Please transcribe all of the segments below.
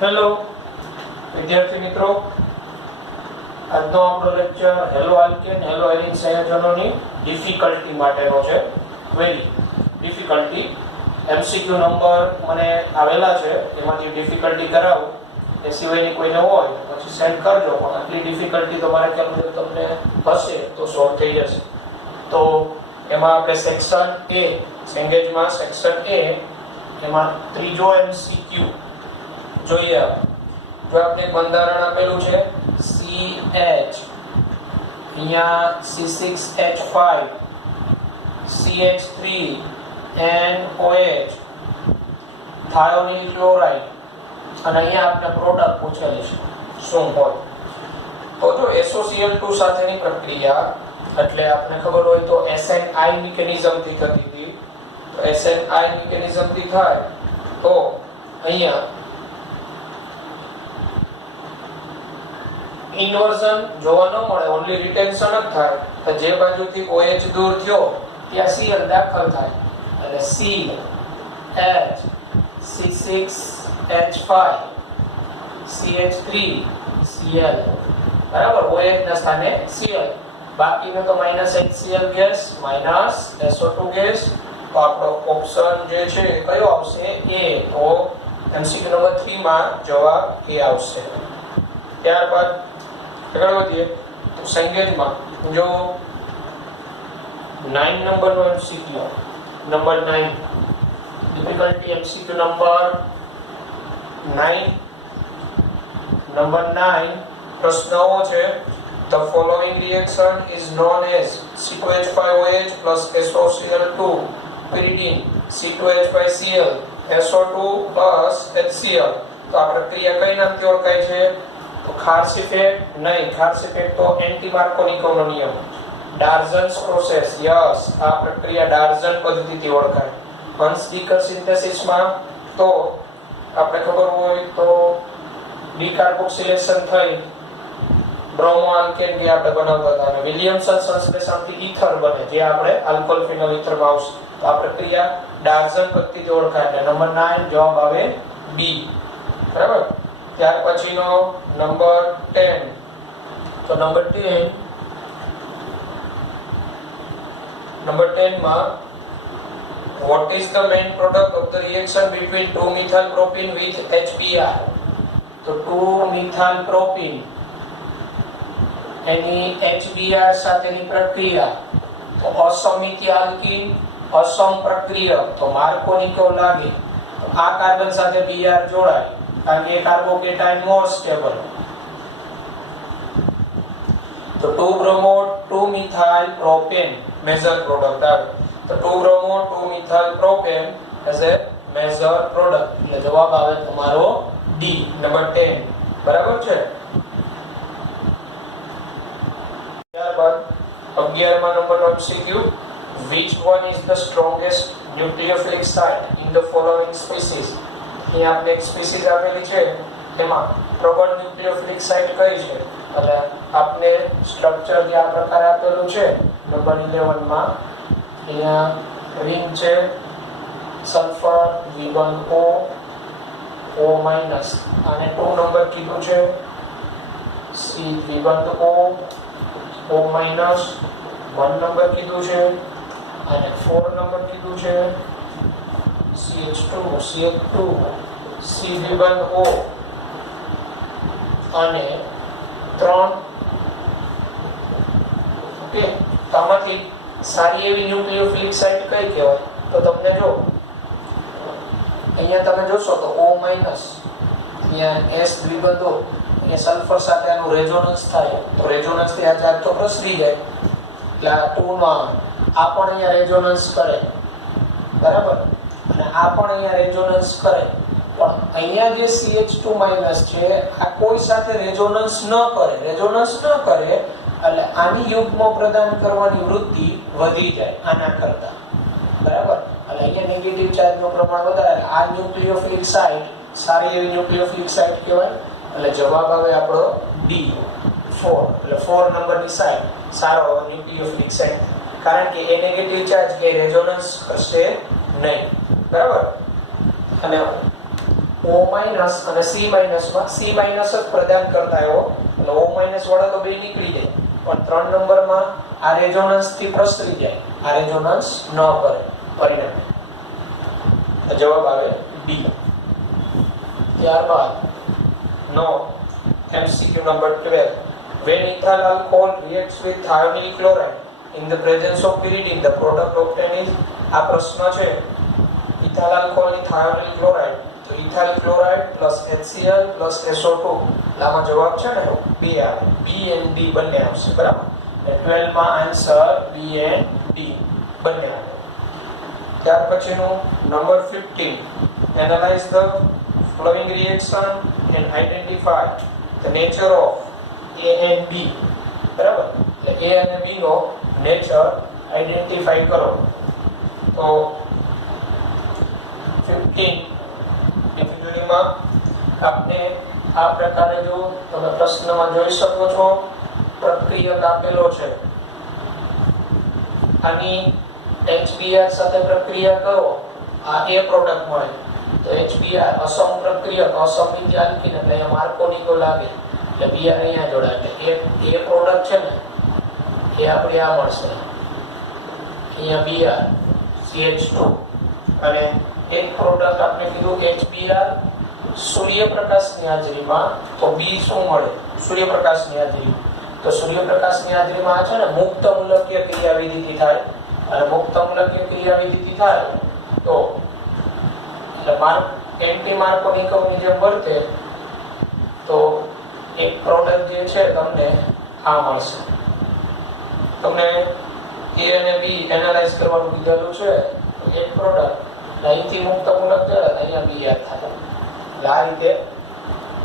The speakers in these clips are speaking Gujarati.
હેલો વિદ્યાર્થી મિત્રો, આજનો આપણો lecture halo alkane halo arene સંયોજનોની ડિફિકલ્ટી માટેનો છે. વેરી ડિફિકલ્ટી એમસીક્યુ નંબર મને આવેલા છે, એમાંથી ડિફિકલ્ટી કરાવું. એ સિવાયની કોઈને હોય પછી સેન્ડ કરજો, પણ આટલી ડિફિકલ્ટી તો મારે ખ્યાલ મુજબ તમને હશે તો સોલ્વ થઈ જશે. તો એમાં આપણે સેક્શન એ એંગેજમાં સેક્શન એ એમાં ત્રીજો એમસીક્યુ જોઈએ. જો આપણે બંધારણ આપેલું છે CH, અહીંયા C6H5 CH3 NOH થાયોનિલ ક્લોરાઇડ, અને અહીંયા આપણે પ્રોડક્ટ પૂછેલી છે શું હોય. તો જો SOCl2 સાથેની પ્રક્રિયા એટલે આપણે ખબર હોય તો SNI મિકેનિઝમ થી થતી હતી. તો SNI મિકેનિઝમ થી થાય તો અહીંયા ઇન્વર્ઝન જોવા ન મળે, ઓન્લી રિટેન્શન જ થાય. તો જે બાજુથી OH દૂર થયો ત્યાં Cl દાખલ થાય એટલે CH C6H5 CH3 Cl, બરાબર. OH ના સ્થાને Cl, બાકીનો તો -HCl ગેસ -SO2 ગેસ. તો આપણો ઓપ્શન જે છે કયો આવશે? A. તો MCQ નંબર 3 માં જવાબ A આવશે. ત્યારબાદ આગળ વધીએ તો સંયોજનમાં જો 9 નંબરનો MCQ number 9 difficulty MCQ number 9 પ્રશ્નો છે. The following reaction is known as C2H5OH plus SOCl2 pyridine C2H5Cl SO2 plus HCl. તો આ પ્રક્રિયા કઈ નામથી ઓળખાય છે? તો ખાર્સ ઇફેક્ટ નહીં, ખાર્સ ઇફેક્ટ તો એન્ટી માર્કોનિકોનો નિયમ, ડાર્ઝન્સ પ્રોસેસ. યસ, આ પ્રક્રિયા ડાર્ઝન પદ્ધતિથી ઓળખાય. હન્સ ડીકર સિન્થેસિસમાં તો આપણે ખબર હોય તો ડીકાર્બોક્સિલેશન થઈ બ્રોમો આલ્કેન જે આપણે બનાવતા હતા, અને વિલિયમસન સંશ્લેષણથી ઈથર બને જે આપણે આલ્કોહોલ ફિનોલ ઈથરમાં આવશે. તો આ પ્રક્રિયા ડાર્ઝન પદ્ધતિથી ઓળખાય. એટલે નંબર 9 જવાબ આવે બી, બરાબર. ત્યાર પછીનો નંબર 10. તો નંબર 10 માં what is the main product of the reaction between 2-methylpropene with HBr? તો 2-methylpropene એની HBr સાથેની પ્રક્રિયા તો અસમિથિઆલ્કીન અસમ પ્રક્રિયક, તો માર્કોનિકો લાગે તો આ કાર્બન સાથે Br જોડાય કારણ કે કાર્બોકેટાઇન મોર સ્ટેબલ. તો 2-bromo 2-methylpropane મેજર પ્રોડક્ટ આવે. તો 2-bromo 2-methylpropane as a major product એટલે જવાબ આવે તમારો ડી નંબર 10, બરાબર છે. ત્યારબાદ 11મા નંબરનો MCQ which one is the strongest nucleophilic site in the following species? અહીં આપણે એક સ્પીસીઝ આપેલી છે, તેમાં પ્રબળ ન્યુક્લિયોફિલિક સાઇટ કઈ છે? એટલે આપણે સ્ટ્રક્ચર જે આ પ્રકારે આપેલું છે નંબર 11 માં અહીંયા રિંગ છે, સલ્ફર V1O O- અને 2 નંબર કીધું છે C3O O-, 1 નંબર કીધું છે, અને 4 નંબર કીધું છે CH2 CH2 C3O, અને 3. ઓકે, તો આમાંથી સારી એવી ન્યુક્લિયોફિલિક સાઇટ કઈ કહેવાય? તો તમને જો અહીંયા તમે જોશો તો O-, અહીંયા S દ્વિબંધો, એ સલ્ફર સાથે આનું રેઝોનન્સ થાય તો રેઝોનન્સ થી આ ચાર્જ તો પ્રસરી જાય એટલે આ 2 નો આ પણ અહીંયા રેઝોનન્સ કરે, બરાબર, અને આ પણ અહીંયા રેઝોનન્સ કરે. પણ અહીંયા જે CH2- છે આ કોઈ સાથે રેઝોનન્સ ન કરે એટલે આની યુગ્મ પ્રદાન કરવાની વૃત્તિ વધી જાય આના કરતા, બરાબર. એટલે અહીંયા નેગેટિવ ચાર્જનું પ્રમાણ વધારે, આ ન્યુક્લિયોફિલિક સાઇટ સારી એવી ન્યુક્લિયોફિલિક સાઇટ કહેવાય. એટલે જવાબ આવે આપણો ડી 4. એટલે 4 નંબરની સાઇટ સારો ન્યુક્લિયોફિલિક સાઇટ, કારણ કે એ નેગેટિવ ચાર્જ કે રેઝોનન્સ કરશે નહીં, બરાબર. અને O માઈનસ અને C માઈનસ માં C માઈનસ જ પ્રદાન કરતા આવ્યો એટલે O માઈનસ વાળા તો બે નીકળી જાય, પણ 3 નંબરમાં આ રેઝોનન્સ થી પ્રસરી જાય, આ રેઝોનન્સ ન કરે પરિણામે જવાબ આવે D. ત્યારબાદ નો MCQ number 12, when ethyl alcohol reacts with thionyl chloride in the presence of pyridine the product obtained is, આ પ્રશ્ન છે ethyl alcohol ની thionyl chloride, તો ethyl chloride plus HCl plus SO2, આમાં જવાબ છે ને B આવે, B and D બંને આવશે બરાબર, એટલે 12 માં આન્સર B and D બંને આવે. ત્યાર પછીનું number 15, analyze the following reaction and identify the nature of A and B, બરાબર, એટલે A અને B નો નેચર આઈડેન્ટિફાઈ કરો. તો 15 ડિફિકલ્ટીમાં આપને આ પ્રકારે જો તમે પ્રશ્નમાં જોઈ શકો છો, પ્રક્રિયક આપેલો છે, આની HBr સાથે પ્રક્રિયા કરો, આ A પ્રોડક્ટ મળે, તો HBr અસમ પ્રક્રિયક, અસમિત આલ્કીન એટલે અહીંયા માર્કોનિકો લાગે એટલે Br અહીંયા જોડાય, એટલે A પ્રોડક્ટ છે ને એ આપણે આ મળશે, અહીંયા Br CH2, અને એક પ્રોડક્ટ આપણે કીધું HBr સૂર્યપ્રકાશની હાજરીમાં, તો B શું મળે સૂર્યપ્રકાશની હાજરીમાં, તો સૂર્યપ્રકાશની હાજરીમાં આ છે ને મુક્ત મૂલકીય ક્રિયાવિધિથી થાય, અને મુક્ત મૂલકીય ક્રિયાવિધિથી થાય તો એટલે એન્ટી માર્કોનિકવની જેમ વર્તે, તો એક પ્રોડક્ટ જે છે તમને આ મળશે. તમને A અને B એનાલાઇઝ કરવાનું કીધેલું છે, એક પ્રોડક્ટ અહીંથી મુક્ત મૂલક છે, અહીંયા Br થાય, આ રીતે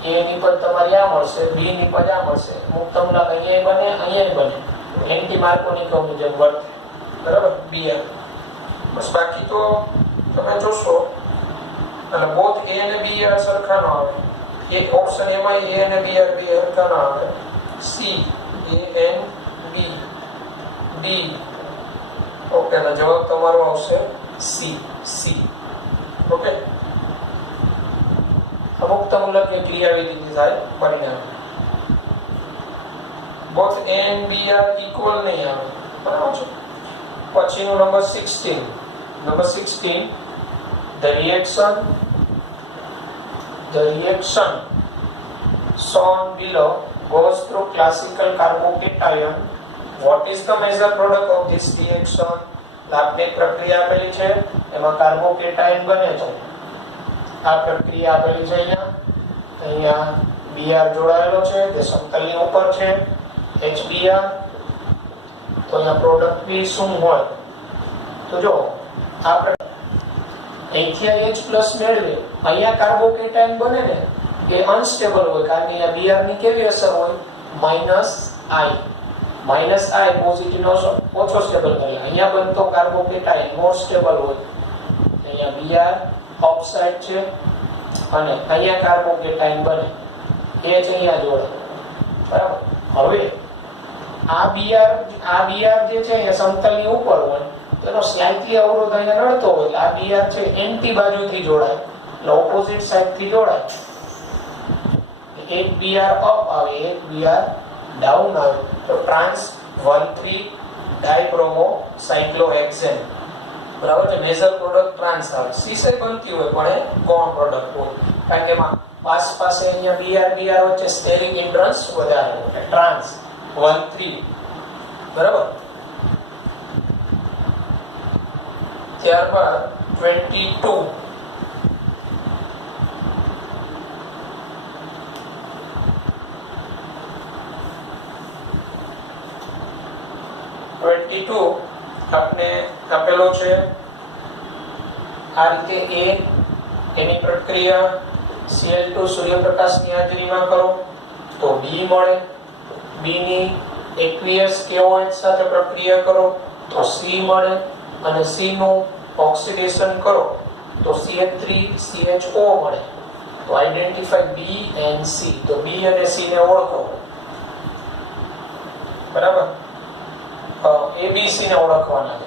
A ની પદ તમારી આ મળશે, B ની પદ આ મળશે, મુક્ત મૂલક અહીંયા બને, અહીંયા બને, એન્ટી માર્કોનિકવની જેમ વર્તે બરાબર Br. બસ બાકી તો તમે જોશો એટલે બોથ A અને Br સરખા ન આવે, એક ઓપ્શન એમાં A અને Br બે સરખા ન આવે, C A N B D, okay, તો જવાબ તમારો આવશે C. ઓકે, મુક્ત મૂલકીય ક્રિયાવિધિથી થાય પરિણામ. Both A and B are equal નહીં આવે બરાબર છે. પછીનું number 16, the reaction shown below goes through classical carbocation. What is the major product of this reaction? આપને પ્રક્રિયા આપેલી છે, એમાં કાર્બોકેટાયન બને છે, આ પ્રક્રિયા આપેલી છે, અહીંયા Br જોડાયેલો છે, તે સમતલની ઉપર છે HBr, તો અહીંયા પ્રોડક્ટ B શું હોય, તો જો આ અહીંથી H+ મેળવે, અહીંયા કાર્બોકેટાયન બને ને એ અનસ્ટેબલ હોય, કારણ કે અહીંયા Br ની કેવી અસર હોય -I પોઝિટિવ નો ઓછો સ્ટેબલ કરે, અહીંયા બનતો કાર્બોકેટાયન મોર સ્ટેબલ હોય, અહીંયા Br ઓક્સાઇડ છે અને અહીંયા કાર્બોકેટાયન બને, H અહીંયા જોડે બરાબર. હવે આ Br જે છે અહીંયા સમતલની ઉપર હોય, એનો સ્લાઇટલી અવરોધ અહીંયા નડતો હોય, આ Br છે એન્ટી બાજુથી જોડાય, એટલે ઓપોઝિટ સાઇડથી જોડાય, એક Br અપ આવે, એક Br ડાઉન આવે, તો ટ્રાન્સ 1,3 ડાયબ્રોમો સાયક્લોહેક્સેન બરાબર છે. મેજર પ્રોડક્ટ ટ્રાન્સ આવે, સીસે બનતી હોય પણ એ ગૌણ પ્રોડક્ટ હોય, કારણ કે એમાં પાસે અહીંયા Br વચ્ચે સ્ટેરિક ઇન્ટ્રન્સ વધારે હોય, ટ્રાન્સ 1,3 બરાબર. ત્યારબાદ 22, આપને આપેલો છે આ રીતે A એની પ્રક્રિયા Cl2 સૂર્યપ્રકાશની હાજરીમાં કરો તો B મળે, B ની aqueous KOH સાથે પ્રક્રિયા કરો તો C મળે, અને C નું ઓક્સિડેશન કરો તો CH3CHO મળે. તો આઈડેન્ટિફાઈ B and C, તો B અને C ને ઓળખો બરાબર, ABC ને ઓળખવાના છે.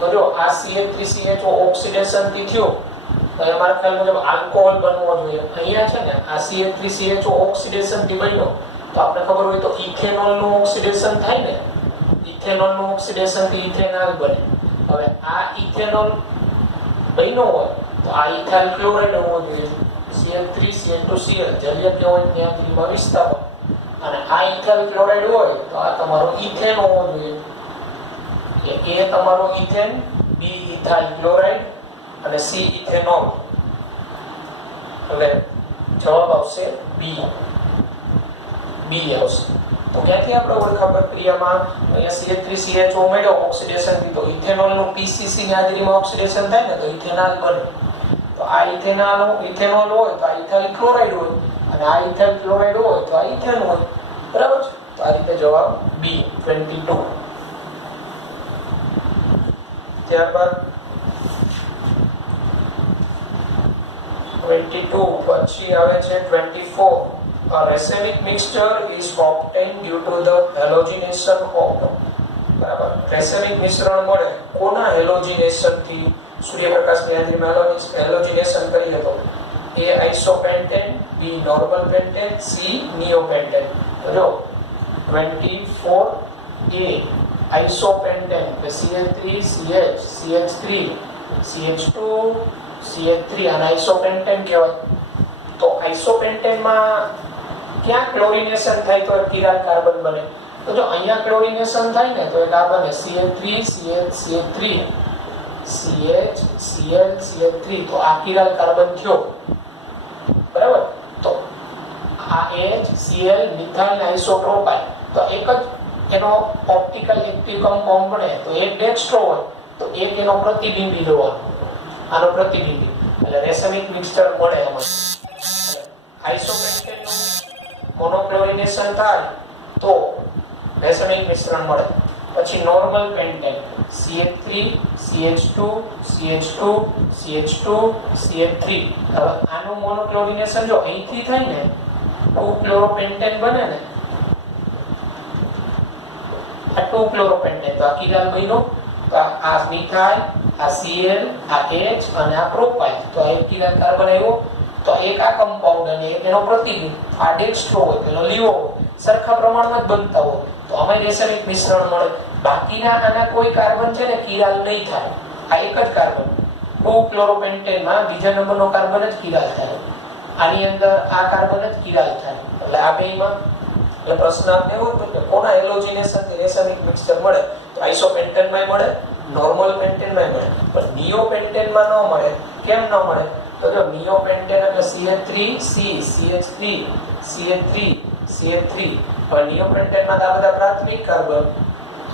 તો જો આ CH3CHO ઓક્સિડેશન થી થયો તો અમારા ખ્યાલ મુજબ આલ્કોહોલ બનવો જોઈએ. અહીંયા છે ને આ CH3CHO ઓક્સિડેશન થી બન્યો તો આપણે ખબર હોય તો ઇથેનોલ નું ઓક્સિડેશન થાય ને, ઇથેનોલ નું ઓક્સિડેશન થી ઇથેનોલ બને. હવે આ ઇથેનોલ બન્યો હોય તો આ ઇથાઇલ ક્લોરાઇડ હોવો જોઈએ. CH3CH2Cl જલીય કે હોય ત્યાં વિસ્તાર અને આ ઇથાઇલ ક્લોરાઇડ હોય તો આ તમારો ઇથેન હોવો જોઈએ. એટલે A તમારો ઇથેન, B ઇથાઇલ ક્લોરાઇડ અને C ઇથેનોલ. હવે જવાબ આવશે B. B આવશે. તો ક્યાંથી આપણે ઓળખા પ્રક્રિયામાં અહીંયા CH3CHO મળ્યો ઓક્સિડેશન થી તો ઇથેનોલ નું PCC ની હાજરીમાં ઓક્સિડેશન થાય ને તો ઇથેનોલ બને. તો આ ઇથેનોલ હોય તો આ ઇથાઇલ ક્લોરાઇડ હોય અને આ ઇથાઇલ ક્લોરાઇડ હોય તો આ ઇથેન હોય. બરાબર છે. તો આ રીતે જવાબ B 22. ત્યારબાદ 22 પછી આવે છે 24. A racemic mixture is obtained due to the halogenation of. બરાબર. રેસેમિક મિશ્રણ મળે કોના હેલોજિનેશન થી? સૂર્યપ્રકાશની હાજરીમાં હેલોજિનેશન કરીએ તો A આઇસોપેન્ટેન, B normal pentane, C નિયોપેન્ટેન. તો જો 24 A આઇસોપેન્ટેન એટલે CH3CH CH3 CH2 CH3 અને આઇસોપેન્ટેન કહેવાય. તો આઇસોપેન્ટેન માં ક્યાં ક્લોરિનેશન થાય તો કિરાલ કાર્બન બને? તો જો અહીંયા ક્લોરિનેશન થાય ને તો એક આ બને CH3 CH3 CH CL CH3 તો આ કિરાલ કાર્બન થયો. બરાબર. તો આ HCl મિથાઇલ આઇસોપ્રોપાઇલ તો એક જ એનો ઓપ્ટિકલ એક્ટિવ કમ્પાઉન્ડ બને તો એક ડેક્સ્ટ્રો હોય તો એક એનો પ્રતિબિંબી લેવાનો, આનો પ્રતિબિંબી એટલે રેસેમિક મિક્સચર મળે. એમાં આઇસોપેન્ટેન નું મોનોક્લોરિનેશન થાય તો રેસેમિક મિશ્રણ મળે. પછી normal pentane CH3 CH2 CH2 CH2 CH3. હવે આનું મોનોક્લોરિનેશન જો અહીંથી થાય ને 2 ક્લોરોપેન્ટેન બને ને, આ 2 ક્લોરોપેન્ટેન તો આ કિરાલ બન્યો. તો આ મિથાઇલ, આ Cl, આ H અને આ પ્રોપાઇલ તો આ એક કિરાલ કાર્બન આવ્યો. તો એક આ કમ્પાઉન્ડ અને એક એનો પ્રતિબિંબ, આ ડેક્સ્ટ્રો હોય પેલો લીવો હોય, સરખા પ્રમાણમાં જ બનતા હોય તો અમે રેસેમિક મિશ્રણ મળે. બાકીના આના કોઈ કાર્બન છે ને કિરાલ નહીં થાય. આ એક જ કાર્બન 2 ક્લોરોપેન્ટેન માં બીજા નંબરનો કાર્બન જ કિરાલ થાય. આની અંદર આ કાર્બન જ કિરાલ થાય. એટલે આ બેમાં એટલે પ્રશ્ન આપને એવો હતો કે કોના હેલોજિનેશન થી રેસેમિક મિક્સચર મળે? તો આઇસોપેન્ટેન માં મળે, નોર્મલ પેન્ટેન માં મળે, પણ નિયોપેન્ટેન માં ન મળે. કેમ ન મળે? તો જો નિયોપેન્ટેન એટલે CH3C CH3 CH3 CH3 પણ નિયોપેન્ટેનમાં આ બધા પ્રાથમિક કાર્બન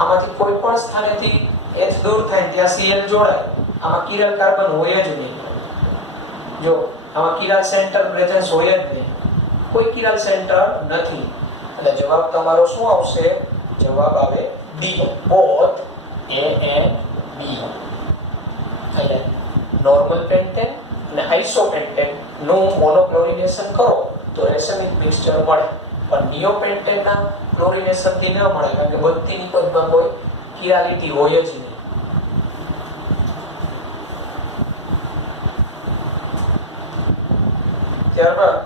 આમાંથી કોઈ પણ સ્થાનેથી H દૂર થાય ત્યાં Cl જોડાય. આમાં કિરાલ કાર્બન હોય જ નહીં. જો આમાં કિરાલ સેન્ટર પ્રેઝન્સ હોય જ નહીં, કોઈ કિરાલ સેન્ટર નથી. એટલે જવાબ તમારો શું આવશે? જવાબ આવે D, both A and B. અહીંયા નોર્મલ પેન્ટેન અને આઇસોપેન્ટેન નું મોનોક્લોરિનેશન કરો તો રેસેમિક મિક્સચર મળે. પણ નિયોપેન્ટેન ના ક્લોરિનેશન થી ન મળે કારણ કે બધી નિપજમાં કોઈ કિરાલિટી હોય જ નહીં. ત્યારબાદ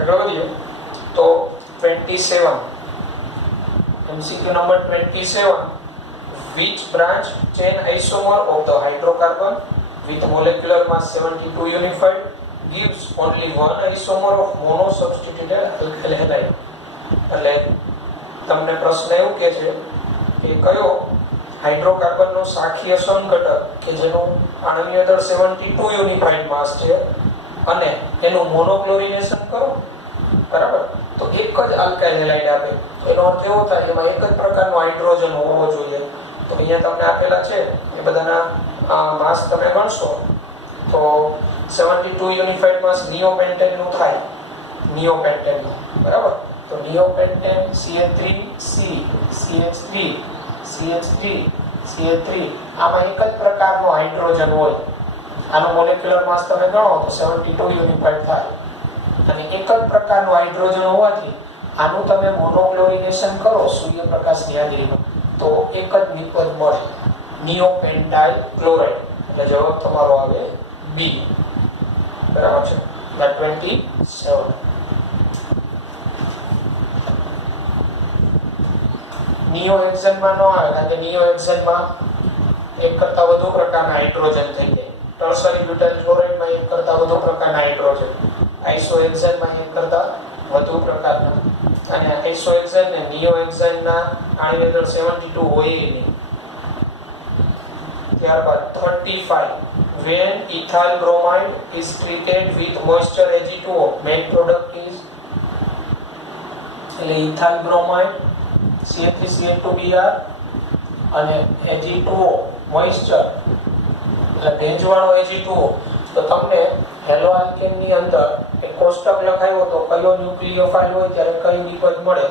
આગળ વધીએ તો 27 MCQ number 27. Which branch chain isomer of the hydrocarbon with molecular mass 72 unified gives only one isomer of monosubstituted alkyl halide? એટલે તમને પ્રશ્ન એવું કહે છે કે કયો હાઇડ્રોકાર્બનનો શાખીય સમઘટક કે જેનું આણ્વીય દળ 72 યુનિફાઇડ માસ છે અને એનું મોનોક્લોરિનેશન કરો, બરાબર, તો એક જ આલ્કાઇલ હેલાઇડ આપે. એનો અર્થ એવો થાય એમાં એક જ પ્રકારનો હાઇડ્રોજન હોવો જોઈએ. તો અહીંયા તમને આપેલા છે એ બધાના માસ તમે ગણશો તો 72 યુનિફાઇડ માસ નિયોપેન્ટેન નું થાય, નિયોપેન્ટેન નું, બરાબર. તો નિયોપેન્ટેન CH3C CH3 CH3 CH3 આમાં એક જ પ્રકારનો હાઇડ્રોજન હોય. આનો મોલેક્યુલર માસ તમે ગણો તો 72 યુનિફાઇડ થાય અને એક જ પ્રકારનો હાઇડ્રોજન હોવાથી આનું તમે મોનોક્લોરિનેશન કરો સૂર્યપ્રકાશની હાજરીમાં તો એક જ નિપજ મળે, નિયોપેન્ટાઇલ ક્લોરાઇડ. એટલે જવાબ તમારો આવે B. બરાબર છે. 27 નિયોહેક્ઝનમાં નો આવે કારણ કે નિયોહેક્ઝનમાં એક કરતા વધુ પ્રકારના હાઇડ્રોજન થઈ જાય. ટર્શરી બ્યુટાઇલ ક્લોરાઇડમાં એક કરતા વધુ પ્રકારના હાઇડ્રોજન, આઇસોહેક્ઝનમાં એક કરતા વધુ પ્રકારના, અને આઇસોહેક્ઝન ને નિયોહેક્ઝનના આની અંદર 72 હોય નહીં. ત્યારબાદ 35 when ethyl bromide is treated with moisture Ag2O main product is, એટલે ethyl bromide CH3CH2Br અને Ag2O moisture એટલે ભેજવાળો Ag2O, તો તમને હેલો આલ્કેન ની અંદર એક કોષ્ટક લખાયો તો કયો ન્યુક્લિયોફાઇલ હોય ત્યારે કઈ નિપજ મળે.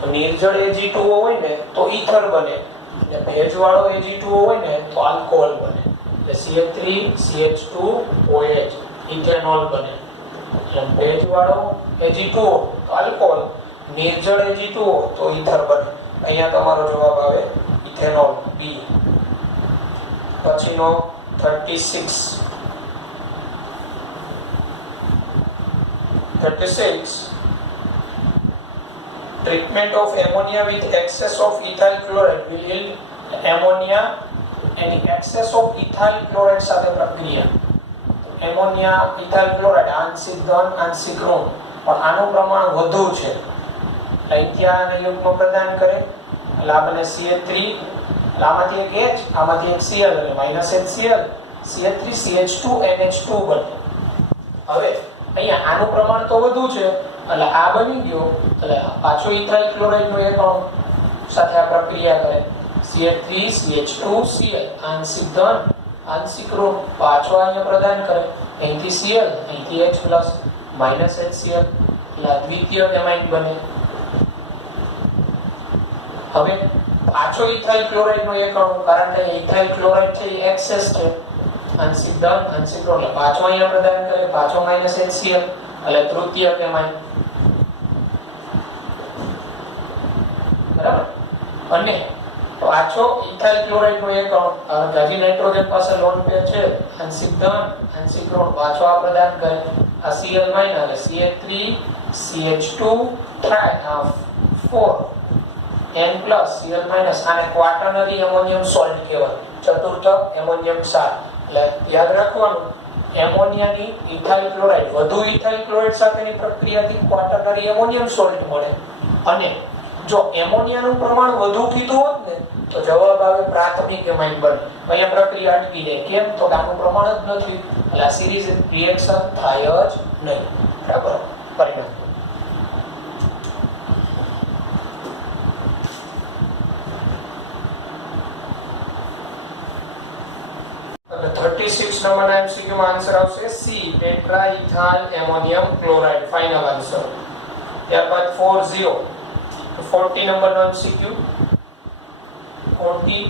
તો નિર્જળ Ag2O હોય ને તો ઈથર બને, અને ભેજવાળો Ag2O હોય ને તો આલ્કોહોલ બને. એટલે CH3CH2OH ઇથેનોલ બને. એટલે ભેજવાળો Ag2O તો આલ્કોહોલ, નિર્જળ Ag2O તો ઈથર બને. અહીંયા તમારો જવાબ આવે ઇથેનોલ બી. પછીનો 36 treatment of ammonia with excess of ethyl chloride will yield ammonia and excess of ethyl chloride સાથે પ્રક્રિયા. એમોનિયા ઇથાઇલ ક્લોરાઇડ આંશિક ધન આંશિક ઋણ, પણ આનું પ્રમાણ વધુ છે. અહીંથી આને યુગ્મ પ્રદાન કરે એટલે આ બને CH3, આમાંથી એક H, આમાંથી એક Cl એટલે -HCl, CH3CH2 NH2 બને. હવે અહીંયા આનું પ્રમાણ તો વધુ છે એટલે આ બની ગયો, એટલે પાછો ઇથાઇલ ક્લોરાઇડ નો એક અણુ સાથે આ પ્રક્રિયા કરે. CH3CH2Cl આંશિક ધન આંશિક ઋણ, પાછો અહીંયા પ્રદાન કરે. અહીંથી Cl, અહીંથી H+, -HCl એટલે દ્વિતીય એમાઇન બને. હવે પાછો ઇથાઇલ ક્લોરાઇડ નો એક અણુ, કારણ કે ઇથાઇલ ક્લોરાઇડ છે એ એક્સેસ છે, આંશિક ધન આંશિક ઋણ, એટલે પાછો અહીંયા પ્રદાન કરે, પાછો -HCl એટલે તૃતીય એમાઇન. બરાબર. અને પાછો ઇથાઇલ ક્લોરાઇડ નો એક અણુ, ગાજી નાઇટ્રોજન પાસે લોન પેર છે, આંશિક ધન આંશિક ઋણ, પાછો આ પ્રદાન કરે, આ Cl- એટલે CH3CH2 4 N+ Cl- આને ક્વાટર્નરી એમોનિયમ સોલ્ટ કહેવાય, ચતુર્થ એમોનિયમ ક્ષાર. એટલે યાદ રાખવાનું, એમોનિયાની ઇથાઇલ ક્લોરાઇડ વધુ ઇથાઇલ ક્લોરાઇડ સાથેની પ્રક્રિયાથી ક્વાટર્નરી એમોનિયમ સોલ્ટ મળે. અને જો એમોનિયાનું પ્રમાણ વધુ કીધું હોત ને તો જવાબ આવે પ્રાથમિક એમાઇન બને. અહીંયા પ્રક્રિયા અટકી જાય. કેમ? તો આનું પ્રમાણ જ નથી, એટલે આ સિરીઝ રિએક્શન થાય જ નહીં. બરાબર. પરિણામ 36 નંબરના MCQ માં આન્સર આવશે C, tetraethyl ammonium chloride. Final answer. ત્યારબાદ 40 નંબરનો MCQ 40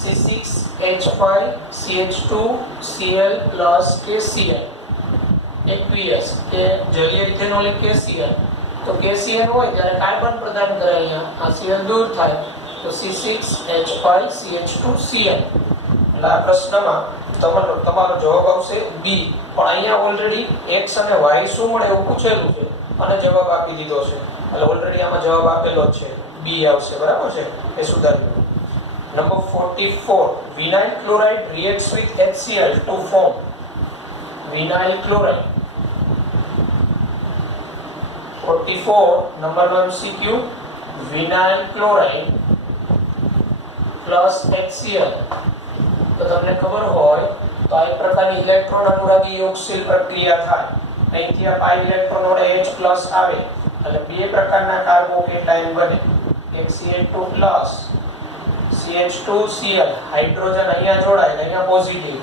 C6H5CH2Cl + KCl aqueous કે જલીય ઇથેનોલિક KCl. તો KCl હોય ત્યારે કાર્બન પ્રદાન કરે, અહીંયા આ Cl દૂર થાય તો C6H5CH2Cl. આ પ્રશ્નમાં તમારો જવાબ આવશે બી, પણ અહીંયા ઓલરેડી x અને y શું મળે એવું પૂછેલું છે અને જવાબ આપી દીધો છે, એટલે ઓલરેડી આમાં જવાબ આપેલો જ છે, બી આવશે. બરાબર છે, એ સુધારી. Number 44 vinyl chloride reacts with HCl to form vinyl chloride. 44 નંબરનો MCQ vinyl chloride plus HCl. તો તમને ખબર હોય તો આ એક પ્રકારની ઇલેક્ટ્રોન અનુરાગી યોગશીલ પ્રક્રિયા થાય. અહીંથી આ પાઈ ઇલેક્ટ્રોન વડે H+ આવે એટલે બે પ્રકારના કાર્બોકેટાયન બને. એક CH2+ CH2Cl, હાઇડ્રોજન અહીંયા જોડાય, અહીંયા પોઝિટિવ.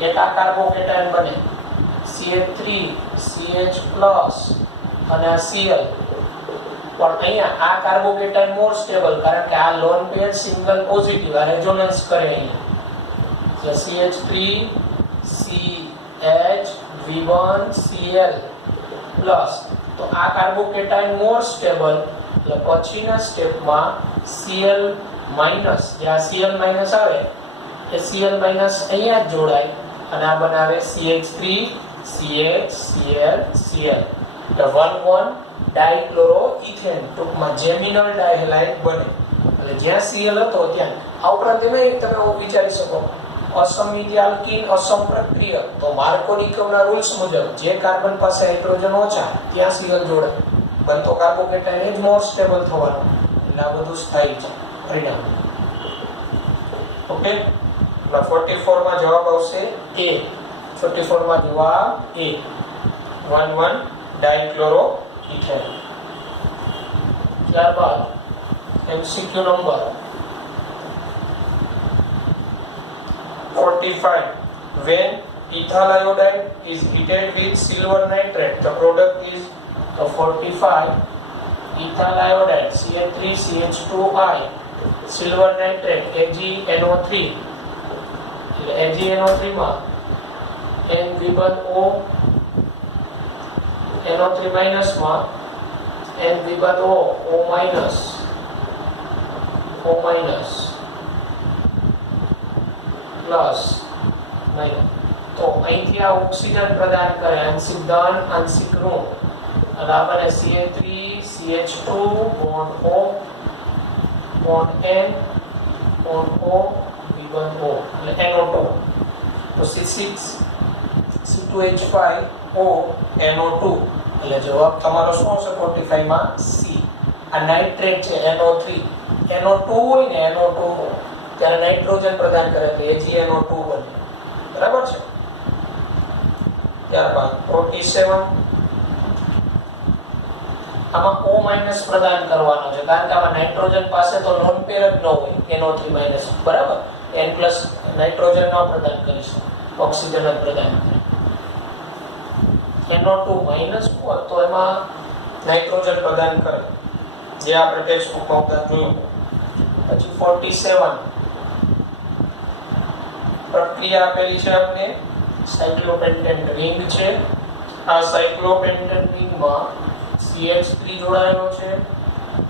એક આ કાર્બોકેટાયન બને CH3CH+ અને આ Cl. પણ અહીંયા આ કાર્બોકેટાયન મોર સ્ટેબલ, કારણ કે આ લોન પેર સિંગલ પોઝિટિવ, આ રેઝોનન્સ કરે અહીંયા. CH3CH V1Cl+. તો આ કાર્બોકેટાયન મોર સ્ટેબલ, એટલે પછીના સ્ટેપમાં Cl- જ્યાં Cl- આવે એ Cl- અહીંયા જ જોડાય અને આ બનાવે CH3 CH Cl એટલે 1 ડાઇક્લોરોઇથેન ટૂંકમાં જેમિનલ ડાયહેલાઇડ બને એટલે જ્યાં Cl હતો ત્યાં આ ઉપરાંત તમે વિચારી શકો અસમિતિ આલ્કીન અસમપ્રક્રિય તો માર્કોનિકવના રૂલ્સ મુજબ જે કાર્બન પાસે હાઇડ્રોજન ઓછા ત્યાં Cl જોડે બનતો કાર્બોકેટાયન એ જ મોર સ્ટેબલ થવાનો એટલે આ બધું સ્થાયી છે પરિણામ ઓકે 44 માં જવાબ આવશે A 44 માં જવાબ A 1 ડાઇક્લોરોઇથેન ત્યારબાદ MCQ number 45 when ethyl iodide is heated with silver nitrate the product is 45 ethyl iodide CH3CH2I silver nitrate AgNO3 AgNO3 માં N વિબંધ O NO3 માઈનસ માં N વિબંધ O O minus plus minus તો અહીંથી આ ઓક્સિજન પ્રદાન કરે આંશિક ધન આંશિક ઋણ અને આપણે CH3CH2 bond O bond N bond O વિબંધ O એટલે NO2 તો C6C2H5O NO2 એટલે જવાબ તમારો શું હશે 45 માં C આ નાઇટ્રેટ છે NO3 NO2 હોય ને NO2 ત્યારે નાઇટ્રોજન પ્રદાન કરે એટલે AgNO2 બને બરાબર છે ત્યારબાદ 47 આમાં O માઈનસ પ્રદાન કરવાનો છે કારણ કે આમાં નાઇટ્રોજન પાસે તો લોન પેર જ ન હોય NO3 માઈનસ બરાબર N પ્લસ નાઇટ્રોજન ન પ્રદાન કરીશ ઓક્સિજન જ પ્રદાન કરે NO2 માઈનસ હોય તો એમાં નાઇટ્રોજન પ્રદાન કરે જે આપણે ટેક્સ્ટ બુકમાં ઉદાહરણ જોયું પછી 47 પ્રક્રિયા આપેલી છે આપણે સાયક્લોપેન્ટેન રિંગ છે આ સાયક્લોપેન્ટેન રિંગમાં CH3 જોડાયેલો છે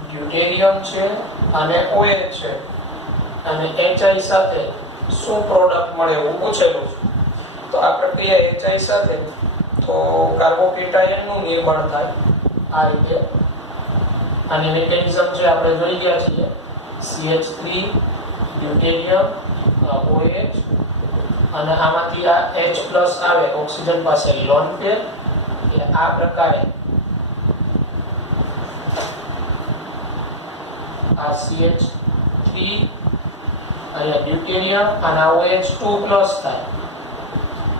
ડ્યુટેરિયમ છે અને OH છે અને HI સાથે શું પ્રોડક્ટ મળે એવું પૂછેલું છે તો આ પ્રક્રિયા HI સાથે તો કાર્બોકેટાયન નું નિર્માણ થાય આ રીતે આની મિકેનિઝમ છે આપણે જોઈ ગયા છીએ CH3 ડ્યુટેરિયમ OH અને આમાંથી આ H+ આવે ઓક્સિજન પાસે લોન પેર એટલે આ પ્રકારે આ CH3 અહીંયા ડ્યુટેરિયમ અને OH2+ થાય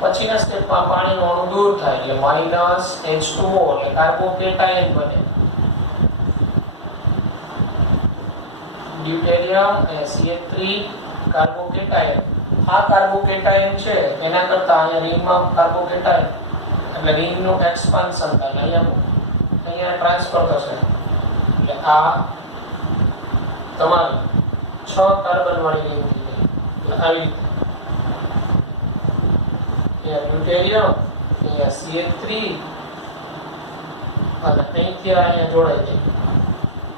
પછીના સ્ટેપમાં પાણીનું અણુ દૂર થાય એટલે -H2O એટલે કાર્બોકેટાયન બને ડ્યુટેરિયમ અને CH3 કાર્બોકેટાયન આ કાર્બોકેટાયન છે એના કરતા અહીંયા રિંગમાં કાર્બોકેટાયન એટલે રિંગનું એક્સપાન્શન થાય અહીંયા ટ્રાન્સફર થશે એટલે આ તમારી 6 કાર્બન વાળી રિંગ થઈ જાય આવી ડ્યુટેરિયમ અહીંયા CH3 અને અહીંથી અહીંયા જોડાઈ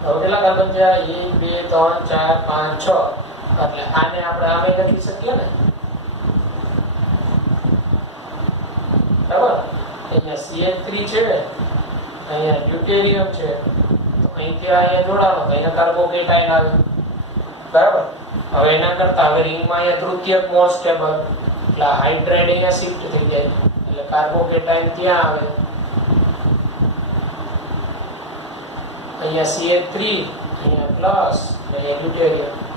જાય હવે કેટલા કાર્બન છે 1 2 3 4 5 6 એટલે આને આપણે આમે લખી શકીએ ને બરાબર અહીંયા CH3 છે અહીંયા ડ્યુટેરિયમ છે તો અહીંથી અહીંયા જોડાણો અહીંયા કાર્બોકેટાયન આવે બરાબર હવે એના કરતા હવે રિંગમાં અહીંયા તૃતીયક મોર સ્ટેબલ એટલે હાઇડ્રાઇડ અહીંયા શિફ્ટ થઈ જાય એટલે કાર્બોકેટાયન ત્યાં આવે અહીંયા CH3 અહીંયા પ્લસ અહીંયા ડ્યુટેરિયમ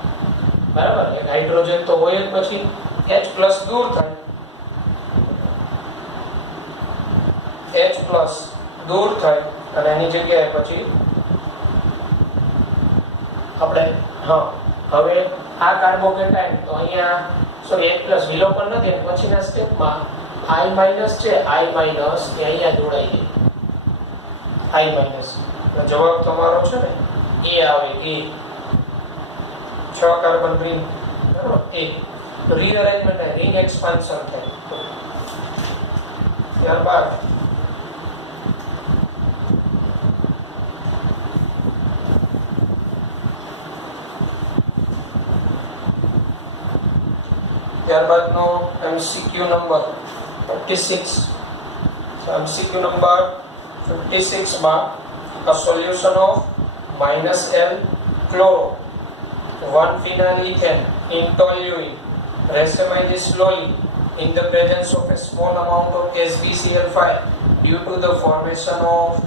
બરાબર એક હાઇડ્રોજન તો હોય જ પછી H+ દૂર થાય H+ દૂર થાય અને એની જગ્યાએ પછી આપણે હવે આ કાર્બોકેટાયન તો અહીંયા સોરી H+ વિલોપન નથી પછીના સ્ટેપમાં I- છે I- એ અહીંયા જોડાઈ જાય I- જવાબ તમારો છે ને એ આવે એ 6 કાર્બન રિંગ બરાબર એ રીઅરેન્જમેન્ટ રિંગ એક્સપાન્શન થાય ત્યારબાદ ત્યારબાદનો MCQ નંબર 36 MCQ નંબર 56 માં a solution of -L chloro 1 phenyl ethane in toluene racemizes slowly in the presence of a small amount of SbCl5 due to the formation of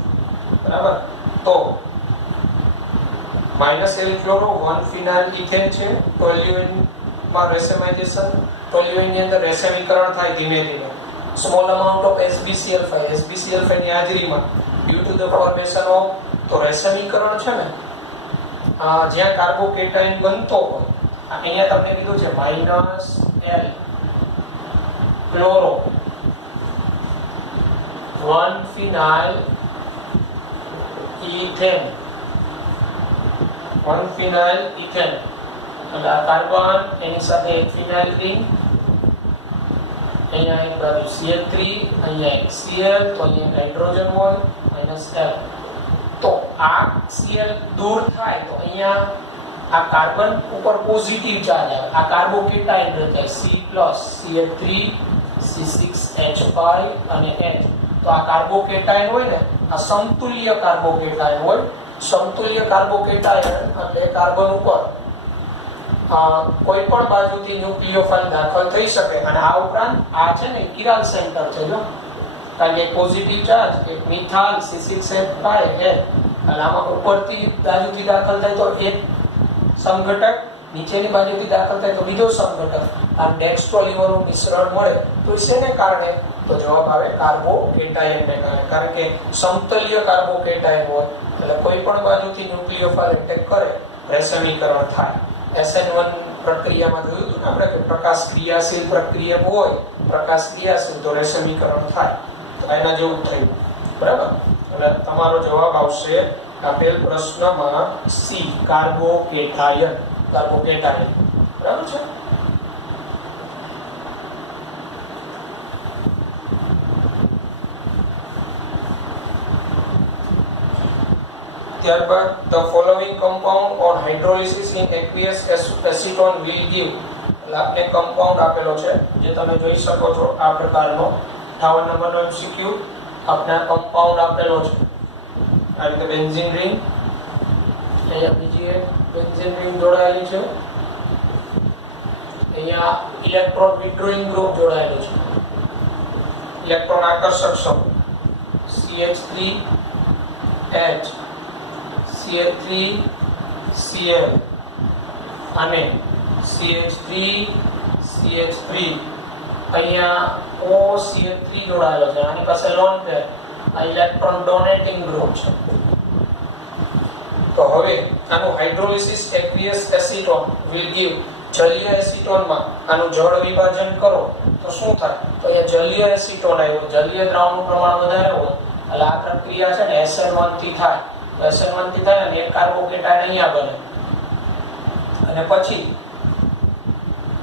બરાબર તો -L chloro 1 phenyl ethane છે toluene માં રેસેમાઇઝેશન toluene ની અંદર રેસેમીકરણ થાય ધીમે ધીમે small amount of SbCl5 ની હાજરીમાં due to the formation of તો રેસેમીકરણ છે ને જ્યાં કાર્બોકેટાયન બનતો હોય અહીંયા તમને કીધું છે -L chloro 1 phenyl ethane 1 phenyl ethane એટલે આ કાર્બન એની સાથે એક ફિનાઇલ રિંગ અહીંયા એક બાજુ Cl3 અહીંયા એક Cl તો અહીંયા હાઇડ્રોજન હોય -L તો આ Cl દૂર થાય તો અહીંયા આ કાર્બન ઉપર પોઝિટિવ ચાર્જ આવે આ કાર્બોકેટાયન રચાય C+ Cl3 C6H5 અને H તો આ કાર્બોકેટાયન હોય ને આ સમતુલ્ય કાર્બોકેટાયન હોય સમતુલ્ય કાર્બોકેટાયન એટલે કાર્બન ઉપર કોઈ પણ બાજુથી ન્યુક્લિયોફાઇલ દાખલ થઈ શકે અને આ ઉપરાંત આ છે ને કિરાલ સેન્ટર છે જો કારણ કે પોઝિટિવ ચાર્જ એક મિથાઇલ C6H5 છે અને આમાં ઉપરથી બાજુથી દાખલ થાય તો એક સંઘટક નીચેની બાજુથી દાખલ થાય તો બીજો સંઘટક આ ડેક્સ્ટ્રોલીવરનું મિશ્રણ મળે તો શેને કારણે તો જવાબ આવે કાર્બોકેટાયનને કારણે કારણ કે સમતુલ્ય કાર્બોકેટાયન હોય એટલે કોઈ પણ બાજુથી ન્યુક્લિયોફાઇલ એટેક કરે રેસમીકરણ થાય SN1 પ્રક્રિયામાં જોયું હતું ને આપણે કે પ્રકાશ ક્રિયાશીલ પ્રક્રિયા હોય પ્રકાશ ક્રિયાશીલ તો રેસમીકરણ થાય તો એના જેવું થયું બરાબર એટલે તમારો જવાબ આવશે આપેલ પ્રશ્નમાં C કાર્બોકેટાયન બરાબર છે ત્યારબાદ the following compound on hydrolysis in aqueous acetone will give એટલે આપને કમ્પાઉન્ડ આપેલો છે જે તમે જોઈ શકો છો આ પ્રકારનો 58 નંબરનો MCQ આપને કમ્પાઉન્ડ આપેલો છે આ રીતે બેન્ઝીન રિંગ અહીંયા બીજી એક બેન્ઝીન રિંગ જોડાયેલી છે અહીંયા ઇલેક્ટ્રોન વિથડ્રોઈંગ ગ્રુપ જોડાયેલો છે ઇલેક્ટ્રોન આકર્ષક સમૂહ CH3H Cl3 Cl અને CH3 CH3 અહીંયા OCl3 જોડાયેલો છે આની પાસે લોન પેર આ ઇલેક્ટ્રોન ડોનેટિંગ ગ્રુપ છે તો હવે આનું hydrolysis aqueous acetone will give જલીય એસિટોનમાં આનું જળ વિભાજન કરો તો શું થાય તો અહીંયા જલીય એસિટોન આવ્યો જલીય દ્રાવણનું પ્રમાણ વધારે હોય એટલે આ પ્રક્રિયા છે ને SN1 થી થાય SN1 થી થાય અને એક કાર્બોકેટાયન અહીંયા બને અને પછી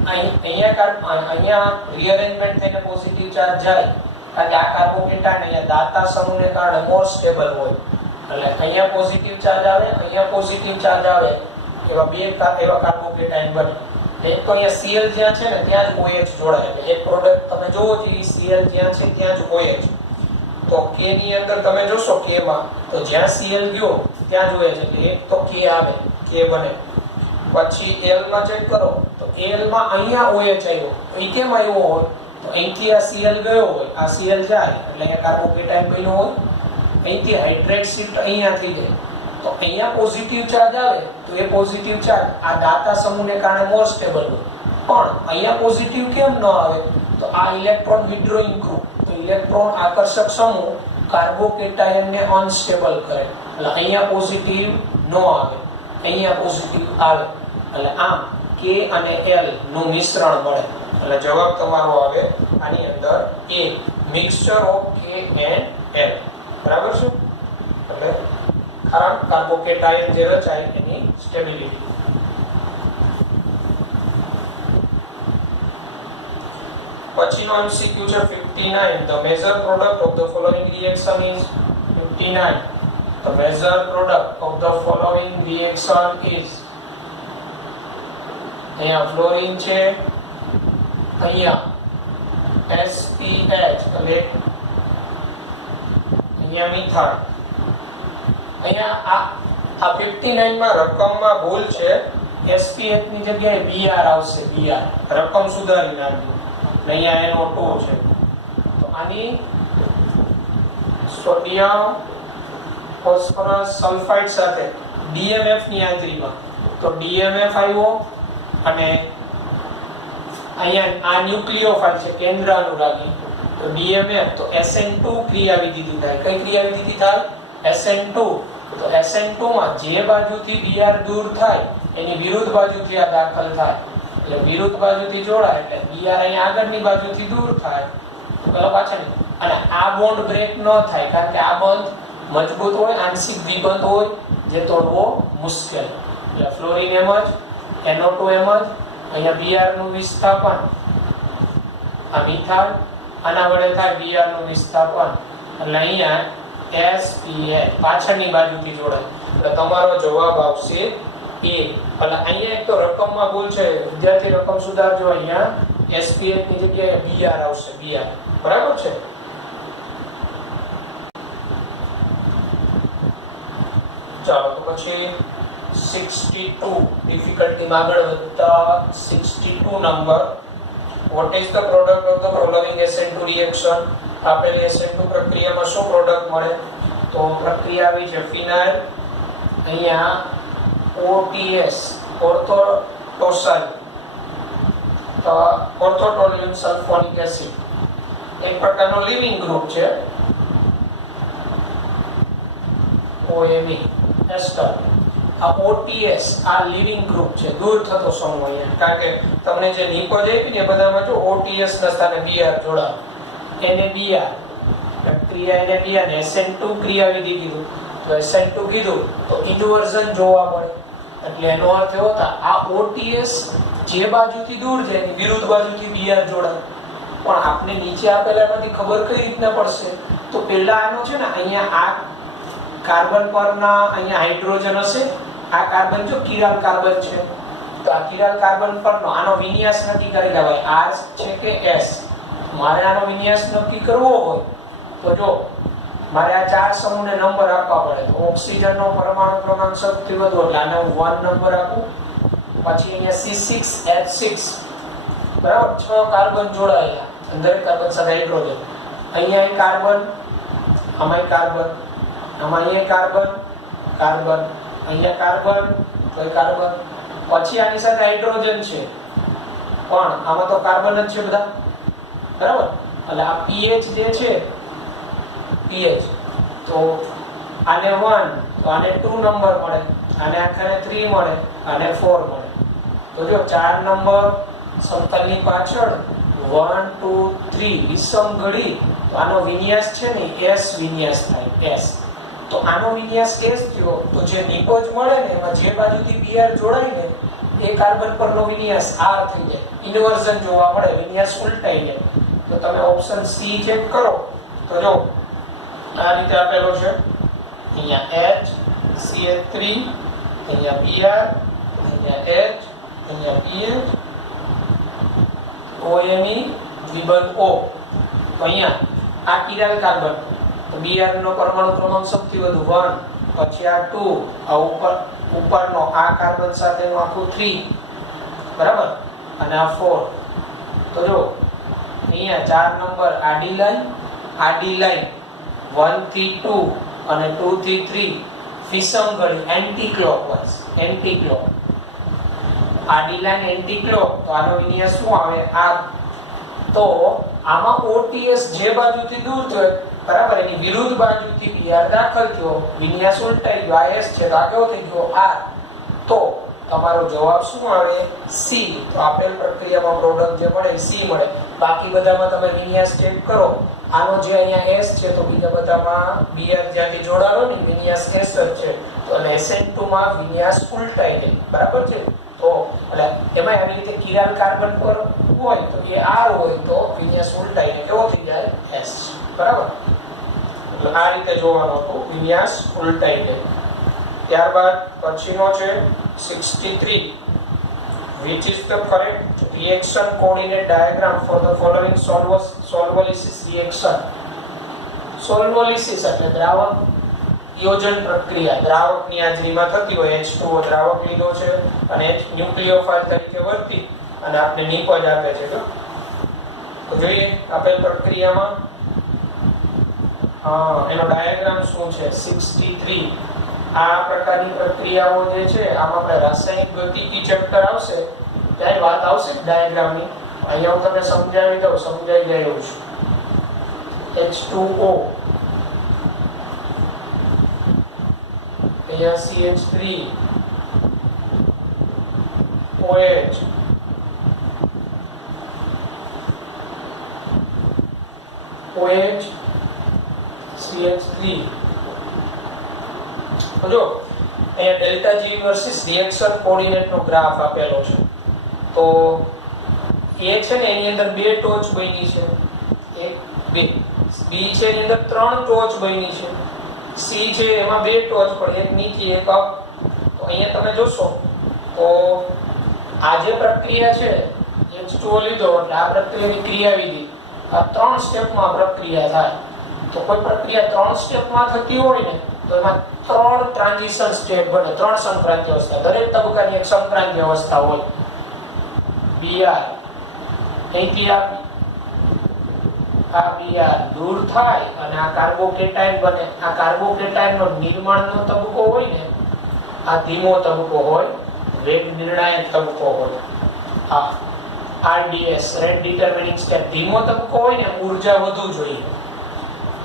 અહીંયા રીઅરેન્જમેન્ટ થઈને પોઝિટિવ ચાર્જ જાય કારણ કે આ કાર્બોકેટાયન અહીંયા દાતા સમૂહને કારણે મોર સ્ટેબલ હોય એટલે અહીંયા પોઝિટિવ ચાર્જ આવે અહીંયા પોઝિટિવ ચાર્જ આવે એવા બે એવા કાર્બોકેટાયન બને એક તો અહીંયા Cl જ્યાં છે ને ત્યાં જ OH જોડાય એટલે એક પ્રોડક્ટ તમે જોવો છો Cl જ્યાં છે ત્યાં જ OH તો K ની અંદર તમે જોશો K માં તો જ્યાં Cl ગયો ત્યાં જ OH એટલે એક તો K આવે K બને પછી L માં ચેક કરો તો L માં અહીંયા OH આવ્યો તો ઈ કેમ આવ્યો હોય તો અહીંથી આ Cl ગયો હોય આ Cl જાય એટલે અહીંયા કાર્બોકેટાયન બન્યો હોય અહીંથી હાઇડ્રેટ શિફ્ટ અહીંયા થઈ જાય તો અહીંયા પોઝિટિવ ચાર્જ આવે તો એ પોઝિટિવ ચાર્જ આ દાતા સમૂહને કારણે મોર સ્ટેબલ હોય પણ અહીંયા પોઝિટિવ કેમ ન આવે તો આ ઇલેક્ટ્રોન વિથડ્રોઈંગ ગ્રુપ તો ઇલેક્ટ્રોન આકર્ષક સમૂહ કાર્બોકેટાયનને અનસ્ટેબલ કરે એટલે અહીંયા પોઝિટિવ ન આવે અહીંયા પોઝિટિવ આવે એટલે આમ K અને L નું મિશ્રણ મળે એટલે જવાબ તમારો આવે આની અંદર A mixture of K and L બરાબર છે એટલે કારણ કાર્બોકેટાયન જે રચાય એની સ્ટેબિલિટી પછીનો MCQ છે 59 the measure product of the following reaction is 59 the measure product of the following reaction is અહીંયા ફ્લોરીન છે અહીંયા SPH એટલે અહીંયા મિથાઇલ. અહીંયા આ 59 માં રકમમાં ભૂલ છે. SPH ની જગ્યાએ Br આવશે. Br રકમ સુધારી નાખજો. અહીંયા NO2 છે. તો આની સોડિયમ ફોસ્ફરસ સલ્ફાઇડ સાથે DMF ની હાજરીમાં તો DMF આવ્યો અને અહીંયા આ ન્યુક્લિયોફાઇલ છે કેન્દ્ર અનુરાગી તો DMF તો SN2 ક્રિયા વિધિ થાય. કઈ ક્રિયા વિધિ થાય? SN2. તો SN2 માં જે બાજુથી Br દૂર થાય એની વિરુદ્ધ બાજુથી આ દાખલ થાય. એટલે વિરુદ્ધ બાજુથી જોડાય એટલે Br અહીંયા આગળની બાજુથી દૂર થાય તો પેલો પાછળની. અને આ બોન્ડ બ્રેક ન થાય કારણ કે આ બંધ મજબૂત હોય, આંશિક દ્વિબંધ હોય જે તોડવો મુશ્કેલ. એટલે ફ્લોરિન એમ જ, NO2 એમ જ, અહીંયા Br નું વિસ્થાપન આ મિથાઇલ આના વડે થાય Br નું વિસ્થાપન એટલે અહીંયા SPH પાછળની બાજુથી જોડાય એટલે તમારો જવાબ આવશે A. એટલે અહીંયા એક તો રકમમાં ભૂલ છે. વિદ્યાર્થી રકમ સુધારજો. અહીંયા SPH ની જગ્યાએ Br આવશે. Br બરાબર છે. ચાલો તો પછી 62 ડિફિકલ્ટીમાં આગળ વધતા 62 number. What is the product of the following SN2 reaction? આપેલી SN2 પ્રક્રિયામાં શું પ્રોડક્ટ મળે? તો પ્રક્રિયા આવી છે ફિનાઇલ, અહીંયા OTS ઓર્થોટોસાઇલ તો ઓર્થોટોલિયમ સલ્ફોનિક એસિડ એક પ્રકારનો લિવિંગ ગ્રુપ છે. OMe એસ્ટર આ OTS આ લિવિંગ ગ્રુપ છે, દૂર થતો સમૂહ અહીંયા. કારણ કે તમને જે નિકોજ આપી ને બધામાં જો OTS ના સ્થાને Br જોડાવ NaBr પ્રક્રિયા NaBr ને SN2 ક્રિયા વિધિ કીધું તો SN2 કીધું તો ઇન્વર્ઝન જોવા મળે. એટલે એનો અર્થ એવો થાય આ OTS જે બાજુથી દૂર જાય એની વિરુદ્ધ બાજુથી Br જોડાય. પણ આપને નીચે આપેલામાંથી ખબર કઈ રીતના પડશે? તો પહેલા આનો છે ને અહીંયા આ કાર્બન પરના અહીંયા હાઇડ્રોજન હશે. આ કાર્બન જો કિરાલ કાર્બન છે તો આ કિરાલ કાર્બન પરનો આનો વિન્યાસ નક્કી કરી લેવાય R છે કે S. મારે આનો વિન્યાસ નક્કી કરવો હોય તો જો મારે આ ચાર સમૂહને નંબર આપવા પડે. તો ઓક્સિજનનો પરમાણુ ક્રમાંક સૌથી વધુ એટલે આને હું 1 નંબર આપું. પછી અહીંયા C6H6 બરાબર 6 કાર્બન જોડાયેલા અંદર કાર્બન સાથે હાઇડ્રોજન. અહીંયા એક કાર્બન, આમાં કાર્બન, આમાં અહીંયા કાર્બન, કાર્બન, અહીંયા કાર્બન, તો કાર્બન. પછી આની સાથે હાઇડ્રોજન છે પણ આમાં તો કાર્બન જ છે બધા બરાબર. એટલે આ pH જે છે pH તો આને 1 તો આને 2 નંબર મળે, આને આખરે 3 મળે, આને 4 મળે. તો જો 4 નંબર સમતલની પાછળ 1 2 3 વિષમ ઘડી તો આનો વિન્યાસ છે ને S વિન્યાસ થાય S. તો આનો વિન્યાસ S થયો તો જે નિકોજ મળે ને એમાં જે બાજુથી Br જોડાય ને એ કાર્બન પરનો વિન્યાસ R થઈ જાય. ઇન્વર્ઝન જોવા મળે, વિન્યાસ ઉલટાઈ જાય. તો તમે ઓપ્શન C ચેક કરો તો જો આ રીતે આપેલો છે. અહીંયા H CH3 અહીંયા Br અહીંયા H અહીંયા PH OMe દ્વિબંધ O. તો અહીંયા આ કિરાલ કાર્બન તો Br નો પરમાણુ ક્રમાંક સૌથી વધુ 1, પછી આ 2, આ ઉપરનો આ કાર્બન સાથેનો આખું 3 બરાબર અને આ 4. તો જો અહીંયા 4 નંબર આડી લાઈન 1 થી 2 અને 2 થી 3 વિષમ ઘડી એન્ટી ક્લોકવાઇઝ આડી લાઈન એન્ટી ક્લોક. તો આનો વિન્યાસ શું આવે આ? તો આમાં OTS જે બાજુથી દૂર થયો બરાબર એની વિરુદ્ધ બાજુથી Br દાખલ થયો, વિન્યાસ ઉલટાઈ ગયો. આ S છે તો આ કેવો થઈ ગયો R. તો તમારો જવાબ શું આવે? C. તો આપેલ પ્રક્રિયામાં પ્રોડક્ટ જે મળે C મળે. બાકી બધામાં તમે વિન્યાસ ચેક કરો. આનો જે અહીંયા S છે તો બીજા બધામાં Br જ્યાંથી જોડાણો ને વિન્યાસ S જ છે. તો અને SN2 માં વિન્યાસ ઉલટાઈ ગઈ બરાબર છે. તો એટલે એમાં આવી રીતે કિરાલ કાર્બન પર હોય તો એ R હોય તો વિન્યાસ ઉલટાઈને કેવો થઈ જાય S બરાબર. એટલે આ રીતે જોવાનું હતું, વિન્યાસ ઉલટાઈ જાય. ત્યારબાદ પછીનો છે 63. Which is the correct reaction coordinate diagram for the following solvolysis reaction? સોલ્વોલિસિસ એટલે દ્રાવક યોજન પ્રક્રિયા, દ્રાવકની હાજરીમાં થતી હોય. H2O દ્રાવક લીધો છે અને ન્યુક્લિયોફાઇલ તરીકે વર્તી અને આપણે નિપજ આપે છે. તો જોઈએ આપેલ પ્રક્રિયામાં એનો ડાયાગ્રામ શું છે 63. આ પ્રકારની પ્રક્રિયાઓ જે છે આમાં આપણે રાસાયણિક ગતિકી ચેપ્ટર આવશે ત્યારે વાત આવશે ડાયાગ્રામની. અહીંયા હું તમને સમજાવી દઉં, સમજાઈ જાય એવું છે. H2O અહીંયા CH3 OH OH CH3. તો જો અહીંયા delta G versus reaction coordinate નો ગ્રાફ આપેલો છે. તો A છે ને એની અંદર બે ટોચ બની છે, એક બે. B છે એની અંદર ત્રણ ટોચ બની છે. C છે એમાં બે ટોચ પણ એક નીચે એક અપ. તો અહીંયા તમે જોશો તો આ જે પ્રક્રિયા છે H2O લીધો એટલે આ પ્રક્રિયાની ક્રિયાવિધિ આ ત્રણ સ્ટેપમાં પ્રક્રિયા થાય. તો કોઈ પ્રક્રિયા ત્રણ સ્ટેપમાં થતી હોય ને તો એમાં ત્રણ ટ્રાન્ઝિશન સ્ટેપ બને, ત્રણ સંક્રાંતિ અવસ્થા. દરેક તબક્કાની એક સંક્રાંતિ અવસ્થા હોય. Br અહીંથી આ Br દૂર થાય અને આ કાર્બોકેટાયન બને. આ કાર્બોકેટાયનનો નિર્માણનો તબક્કો હોય ને આ ધીમો તબક્કો હોય, વેગ નિર્ણાયક તબક્કો હોય. આ RDS રેટ ડિટરમિનિંગ સ્ટેપ ધીમો તબક્કો હોય ને ઊર્જા વધુ જોઈએ.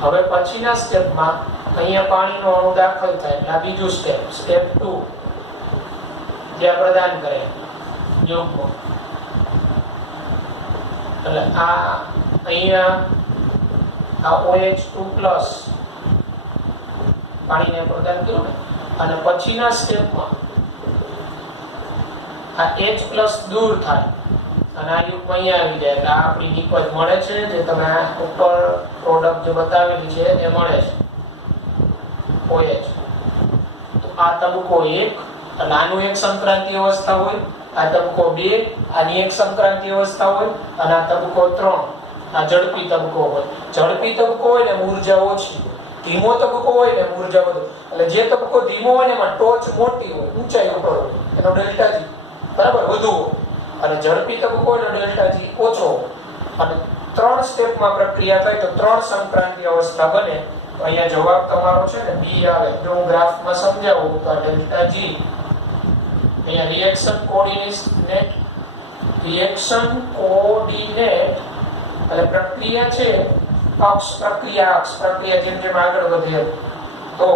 હવે પછીના સ્ટેપમાં અહીંયા પાણીનો અણુ દાખલ થાય એટલે આ બીજું સ્ટેપ, સ્ટેપ 2 જ્યાં પ્રદાન કરે યોગ્ય. એટલે આ અહીંયા આ OH2+ પાણીને પ્રદાન કર્યું ને અને પછીના સ્ટેપમાં આ H+ દૂર થાય અને આ યુગ્મ અહીંયા આવી જાય એટલે આપણી નિપજ મળે છે. જે તમે ઉપર પ્રોડક્ટ જે બતાવેલી છે એ મળે છે OH. તો આ તબક્કો 1 અને આનું એક સંક્રાંતિ અવસ્થા હોય, આ તબક્કો 2 આની એક સંક્રાંતિ અવસ્થા હોય અને આ તબક્કો 3 આ ઝડપી તબક્કો હોય. ઝડપી તબક્કો હોય ને ઊર્જા ઓછી, ધીમો તબક્કો હોય ને ઊર્જા વધુ. એટલે જે તબક્કો ધીમો હોય ને એમાં ટોચ મોટી હોય, ઊંચાઈ ઉપર હોય, એનો ડેલ્ટા G બરાબર વધુ હોય. અને ઝડપી તબક્કો હોય ને ડેલ્ટા G ઓછો હોય. અને ત્રણ સ્ટેપમાં પ્રક્રિયા થાય તો ત્રણ સંક્રાંતિ અવસ્થા બને. તો અહીંયા જવાબ તમારો છે ને B આવે. જો હું ગ્રાફમાં સમજાવું તો આ ડેલ્ટા G અહીંયા રિએક્શન કોઓર્ડિનેટ એટલે પ્રક્રિયા છે અક્ષ, પ્રક્રિયા જેમ જેમ આગળ વધે તો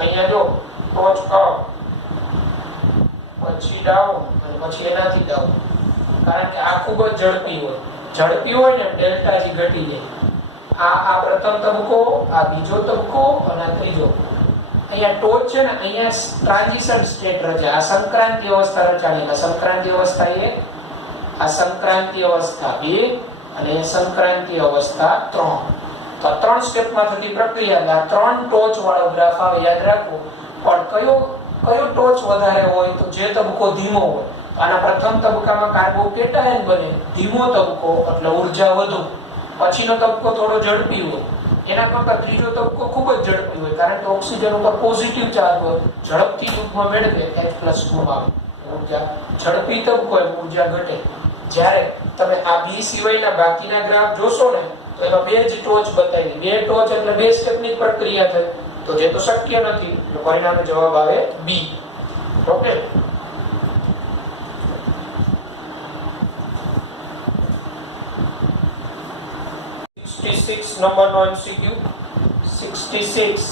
અહીંયા જો ટોચ અપ પછી ડાઉન અને પછી એનાથી ડાઉન. કારણ કે આ ખૂબ જ ઝડપી હોય ને ડેલ્ટા G ઘટી જાય. આ પ્રથમ તબક્કો, આ બીજો તબક્કો અને આ ત્રીજો. અહીંયા ટોચ છે ને અહીંયા ટ્રાન્ઝિશન સ્ટેટ રચે. આ સંક્રાંતિ અવસ્થા રચાણી. સંક્રાંતિ અવસ્થા 1, આ સંક્રાંતિ અવસ્થા 2 અને સંક્રાંતિ અવસ્થા 3. તો ત્રણ સ્ટેપમાં થતી પ્રક્રિયા. આ ત્રણ ટોચ વાળો ગ્રાફ આવે, યાદ રાખો. પણ કયો ટોચ વધારે હોય તો જે તબક્કો ધીમો હોય. આના પ્રથમ તબક્કામાં કાર્બોકેટાયન બને, ધીમો તબક્કો એટલે ઊર્જા વધુ. પછીનો તબક્કો થોડો ઝડપી હોય, એના કરતા ત્રીજો તબક્કો ખૂબ જ ઝડપી હોય કારણ કે ઓક્સિજન ઉપર પોઝિટિવ ચાર્જ હોય, ઝડપથી યુગ્મ મેળવે H+2 માં ઊર્જા. ઝડપી તબક્કો હોય ઊર્જા ઘટે. જ્યારે તમે આ B સિવાયના બાકીના ગ્રાફ જોશો ને તો એમાં બે જ ટોચ બતાવી. બે ટોચ એટલે બે સ્ટેપની પ્રક્રિયા થાય. તો જે તો શક્ય નથી. પરિણામે જવાબ આવે B. Okay. Number no MCQ 66.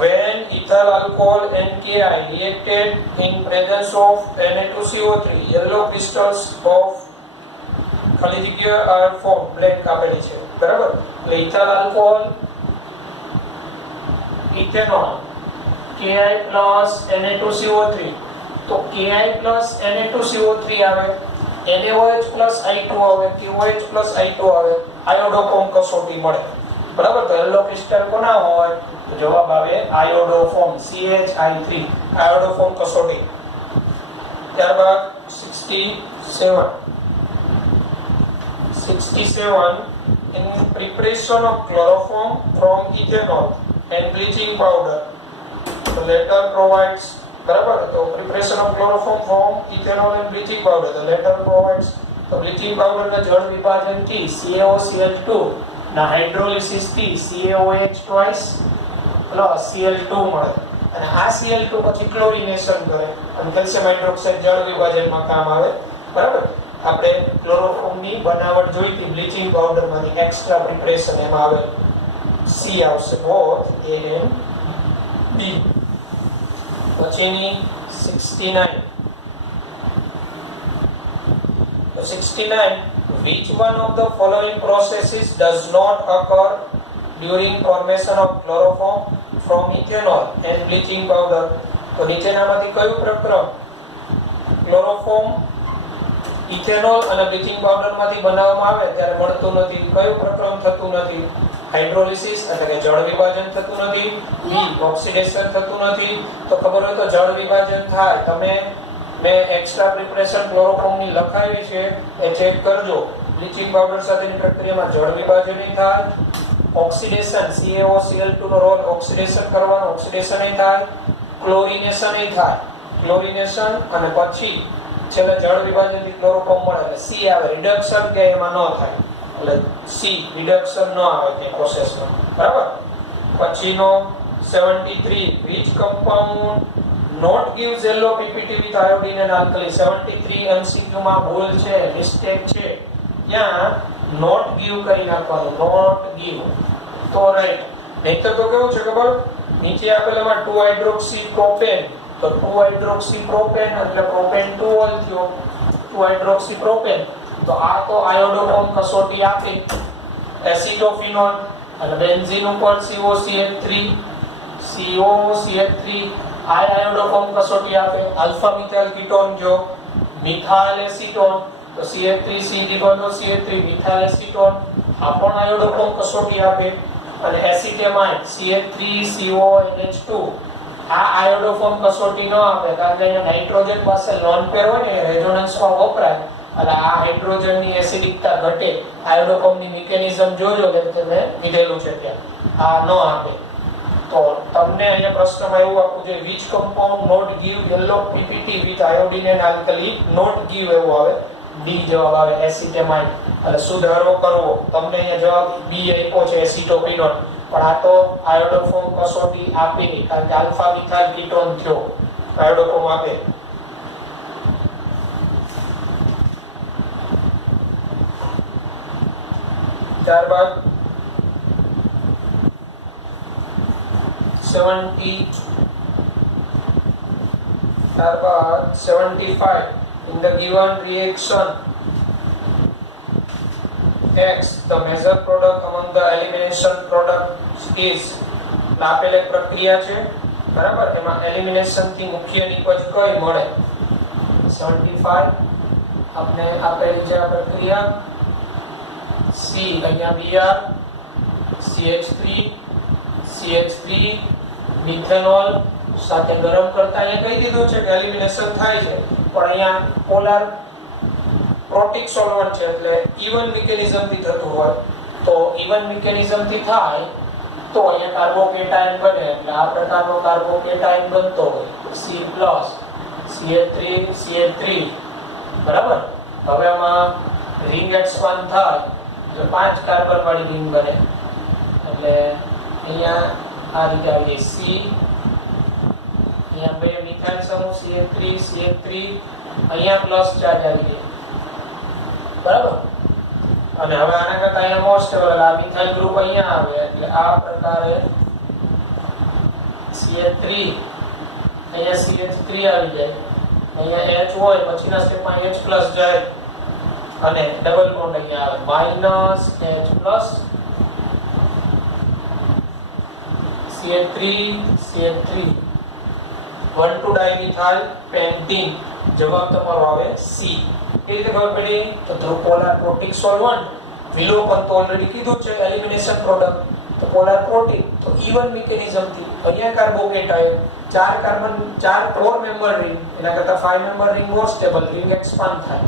When ethyl alcohol and Ki reacted in presence of Na2CO3, yellow crystals of ખાલી જગ્યા are formed. બ્લેક આપેલી છે બરાબર. એટલે ethyl alcohol, ethanol, Ki plus Na2CO3. તો Ki plus Na2CO3 આવે, NaOH plus I2 આવે, KOH plus I2 આવે. આયોડોફોર્મ કસોટી મળે બરાબર. તો યલો ક્રિસ્ટલ કોના હોય તો જવાબ આવે આયોડોફોર્મ CH3 આયોડોફોર્મ કસોટી. ત્યારબાદ 67 in preparation of chloroform from ethanol and bleaching powder. The latter provides, બરાબર, તો preparation of chloroform from ethanol and bleaching powder. The latter provides, તો bleaching powder ના જળ વિભાજનથી CaOCl2 ના હાઇડ્રોલિસિસ થી CaOH twice plus Cl2 મળે અને આ Cl2 પછી ક્લોરિનેશન કરે અને કેલ્શિયમ હાઇડ્રોક્સાઇડ જળ વિભાજનમાં કામ આવે. બરાબર, આપણે ક્લોરોફોર્મની બનાવટ જોઈ હતી બ્લીચિંગ પાવડરમાંથી, એક્સ્ટ્રા પ્રિપરેશન એમાં આવે સી આવશે, બોથ A and B. પછીની 69. તો 69, which one of the following processes does not occur during formation of chloroform from ethanol and bleaching powder? તો નીચેનામાંથી કયું પ્રક્રિયા ક્લોરોફોર્મ ઇથેનોલ અને બ્લીચિંગ પાવડર માંથી બનાવવામાં આવે ત્યારે મળતું નથી? કયું પ્રક્રમ થતું નથી? હાઇડ્રોલિસિસ એટલે કે જળ વિભાજન થતું નથી, બી ઓક્સિડેશન થતું નથી. તો ખબર હોય તો જળ વિભાજન થાય. તમે મેં એક્સ્ટ્રા પ્રિપરેશન ક્લોરોફોર્મ ની લખાવી છે એ ચેક કરજો. બ્લીચિંગ પાવડર સાથેની પ્રક્રિયામાં જળ વિભાજન થાય, ઓક્સિડેશન CaOCl2 નો રોલ ઓક્સિડેશન કરવાનો, ઓક્સિડેશન થાય, ક્લોરિનેશન થાય, ક્લોરિનેશન અને પછી છેલ્લે જળ વિભાજનથી ક્લોરોફોર્મ મળે એટલે સી આવે. રિડક્શન કે એમાં ન થાય એટલે સી રિડક્શન ન આવે તે પ્રોસેસમાં. બરાબર. પછીનો 73, which compound not gives yellow PPT with iodine and alkali? 73 MCQ માં ભૂલ છે, મિસ્ટેક છે, ત્યાં not give કરી નાખવાનું, not give. તો રાઈટ. નહીતર તો કેવું છે ખબર, નીચે આપેલામાં 2 હાઇડ્રોક્સી પ્રોપેન, તો 2 હાઇડ્રોક્સી પ્રોપેન એટલે પ્રોપેન 2 ઓલ થયો, 2 હાઇડ્રોક્સી પ્રોપેન. તો આ તો આયોડોફોર્મ કસોટી આપી, એસિટોફિનોલ અને બેન્ઝીન ઉપર COCH3 આ આયોડોફોર્મ કસોટી આપે. આલ્ફા મિથાઇલ કીટોન જો મિથાઇલ એસિટોન, તો CH3CH3 મિથાઇલ એસિટોન આ પણ આયોડોફોર્મ કસોટી આપે. અને એસિટેમાઇન CH3CONH2 આ આયોડોફોર્મ કસોટી ન આપે કારણ કે અહીંયા નાઇટ્રોજન પાસે લોન પેર હોય ને રેઝોનન્સમાં વપરાય એટલે આ હાઇડ્રોજનની એસિડિકતા ઘટે. આયોડોફોર્મની મિકેનિઝમ જોજો કે તમે કીધેલું છે ત્યાં આ ન આપે. તો તમને અહીંયા પ્રશ્નમાં એવું આપવું જોઈએ, which compound not give yellow PPT with iodine and alkali? not give એવું આવે, ડી જવાબ આવે, એસિટેમાઇન. એટલે સુધારો કરવો. તમને અહીંયા જવાબ બી આપ્યો છે એસિટોફિનોલ, પણ આ તો આયોડોફોર્મ કસોટી આપી નહીં કારણ કે આલ્ફા મિથાઇલ કીટોન થયો, આયોડોફોર્મ આપે. ત્યારબાદ 75, in the given reaction X, the major product among the elimination products is. આપેલ એક પ્રક્રિયા છે, બરાબર, એમાં એલિમિનેશન થી મુખ્ય નિપજ કઈ મળે? 75 આપણે આપેલી છે આ પ્રક્રિયા C, અહીંયા Br CH3 મિથેનોલ સાથે ગરમ કરતા અહીંયા કહી દીધું છે કે એલિમિનેશન થાય છે, પણ અહીંયા પોલાર પ્રોટિક સોલ્વન્ટ છે એટલે ઇવન મિકેનિઝમ થી થતું હોય. તો ઇવન મિકેનિઝમ થી થાય તો અહીંયા કાર્બોકેટાયન બને એટલે આ પ્રકારનો કાર્બોકેટાયન બનતો હોય C+CH3 બરાબર. હવે આમાં રિંગ એક્સપાન્ડ થાય એટલે 5 કાર્બન વાળી રિંગ બને એટલે અહીંયા આ રીતે આવી જાય C, અહીંયા બે મિથાઇલ સમૂહ CH3 અહીંયા પ્લસ ચાર્જ આવી ગયો, બરાબર. અને હવે આના કરતા અહીંયા મોર સ્ટેબલ આ મિથાઇલ ગ્રુપ અહીંયા આવે એટલે આ પ્રકારે CH3 અહીંયા CH3 આવી જાય, અહીંયા H હોય પછીના સ્ટેપમાં H+ જાય અને ડબલ બોન્ડ અહીંયા આવે -H+ CH3 1,2 ડાયમિથાઇલ પેન્ટીન. જવાબ તમારો આવે C. એ રીતે ખબર પડી તો ધ્રુવ પોલાર પ્રોટિક સોલ્વન્ટ વિલોપન તો ઓલરેડી કીધું છે, એલિમિનેશન પ્રોડક્ટ તો પોલાર પ્રોટિક તો ઇવન મિકેનિઝમ થી અહીંયા કાર્બોકેટાયન 4 કાર્બન 4 4 મેમ્બર રિંગ એના કરતા 5 member ring more stable, ring expand થાય,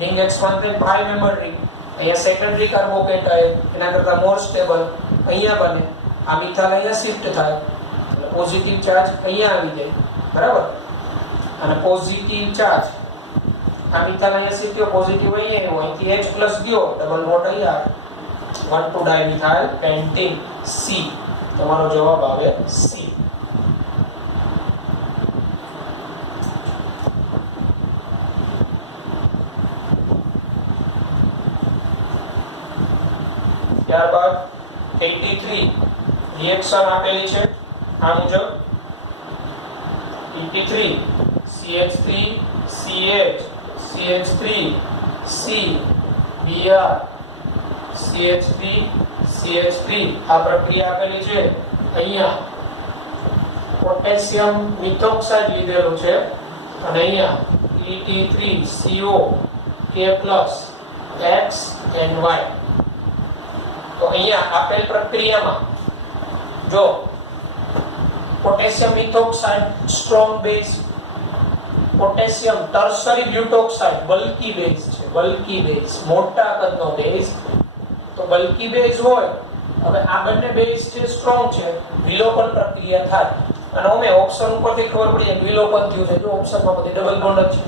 રિંગ એક્સપાન્ડ થાય 5 મેમ્બર રિંગ અહીંયા સેકન્ડરી કાર્બોકેટાયન એના કરતા મોર સ્ટેબલ અહીંયા બને, આ મિથાઇલ અહીંયા શિફ્ટ થાય એટલે પોઝિટિવ ચાર્જ અહીંયા આવી જાય, બરાબર. અને પોઝિટિવ ચાર્જ આ મિથાઇલ અહીંયા શિફ્ટ થયો, પોઝિટિવ અહીંયા હોય, અહીંથી H+ ગયો, ડબલ બોન્ડ અહીંયા 1,2 ડાયમિથાઇલ પેન્ટીન C. તમારો જવાબ આવે C. ત્યારબાદ 83 રિએક્શન આપેલી છે આ મુજબ 83 CH3 CH CH3 C Br CH3 CH3 આ પ્રક્રિયા આપેલી છે. અહીંયા પોટેશિયમ મિથોક્સાઇડ લીધેલું છે અને અહીંયા Et3CO K+ X and Y. તો અહીંયા આપેલ પ્રક્રિયામાં જો potassium methoxide strong base, potassium tertiary butoxide bulky base છે, બલ્કી બેઝ મોટા કદનો બેઝ. તો બલ્કી બેઝ હોય, હવે આ બંને બેઝ છે સ્ટ્રોંગ છે, વિલોપન પ્રક્રિયા થાય અને અમે ઓપ્શન ઉપરથી ખબર પડી જાય વિલોપન થયું છે. જો ઓપ્શનમાં બધી ડબલ બોન્ડ જ છે.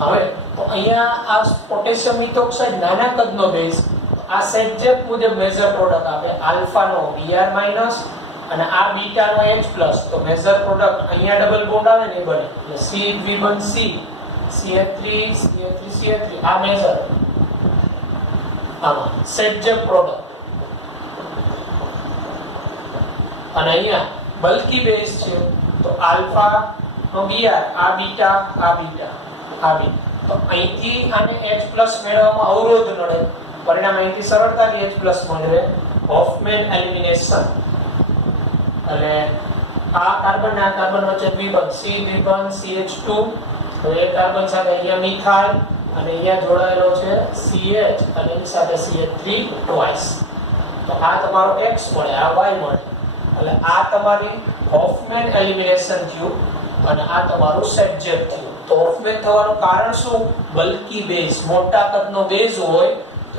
હવે તો અહીંયા આ પોટેશિયમ મિથોક્સાઇડ નાના કદનો બેઝ, આ સેટજેપ મુજબ મેજર પ્રોડક્ટ આપે આલ્ફાનો Br- અને આ બીટાનો H+. તો મેજર પ્રોડક્ટ અહીંયા ડબલ બોન્ડ આવે ને એ બને એટલે C દ્વિબંધ C CH3 CH3 CH3 આ મેજર આમાં સેટજેપ પ્રોડક્ટ. અને અહીંયા બલ્કી બેઝ છે તો આલ્ફા નો Br, આ બીટા આ બીટા આ બીટા. તો અહીંથી આને H+ મેળવવામાં અવરોધ નડે, પરિણામ અહીંથી સરળતાથી H+ મળે, હોફમેન એલિમિનેશન. એટલે આ કાર્બન ના કાર્બન વચ્ચે દ્વિબંધ C દ્વિબંધ CH2, તો એ કાર્બન સાથે અહીંયા મિથાઇલ અને અહીંયા જોડાયેલો છે CH અને એની સાથે CH3 ટ્વાઇસ. તો આ તમારો X મળે, આ Y મળે. એટલે આ તમારી હોફમેન એલિમિનેશન થયું અને આ તમારું સેટજેપ થયું. તો હોફમેન થવાનું કારણ શું? બલ્કી બેઝ, મોટા કદનો બેઝ હોય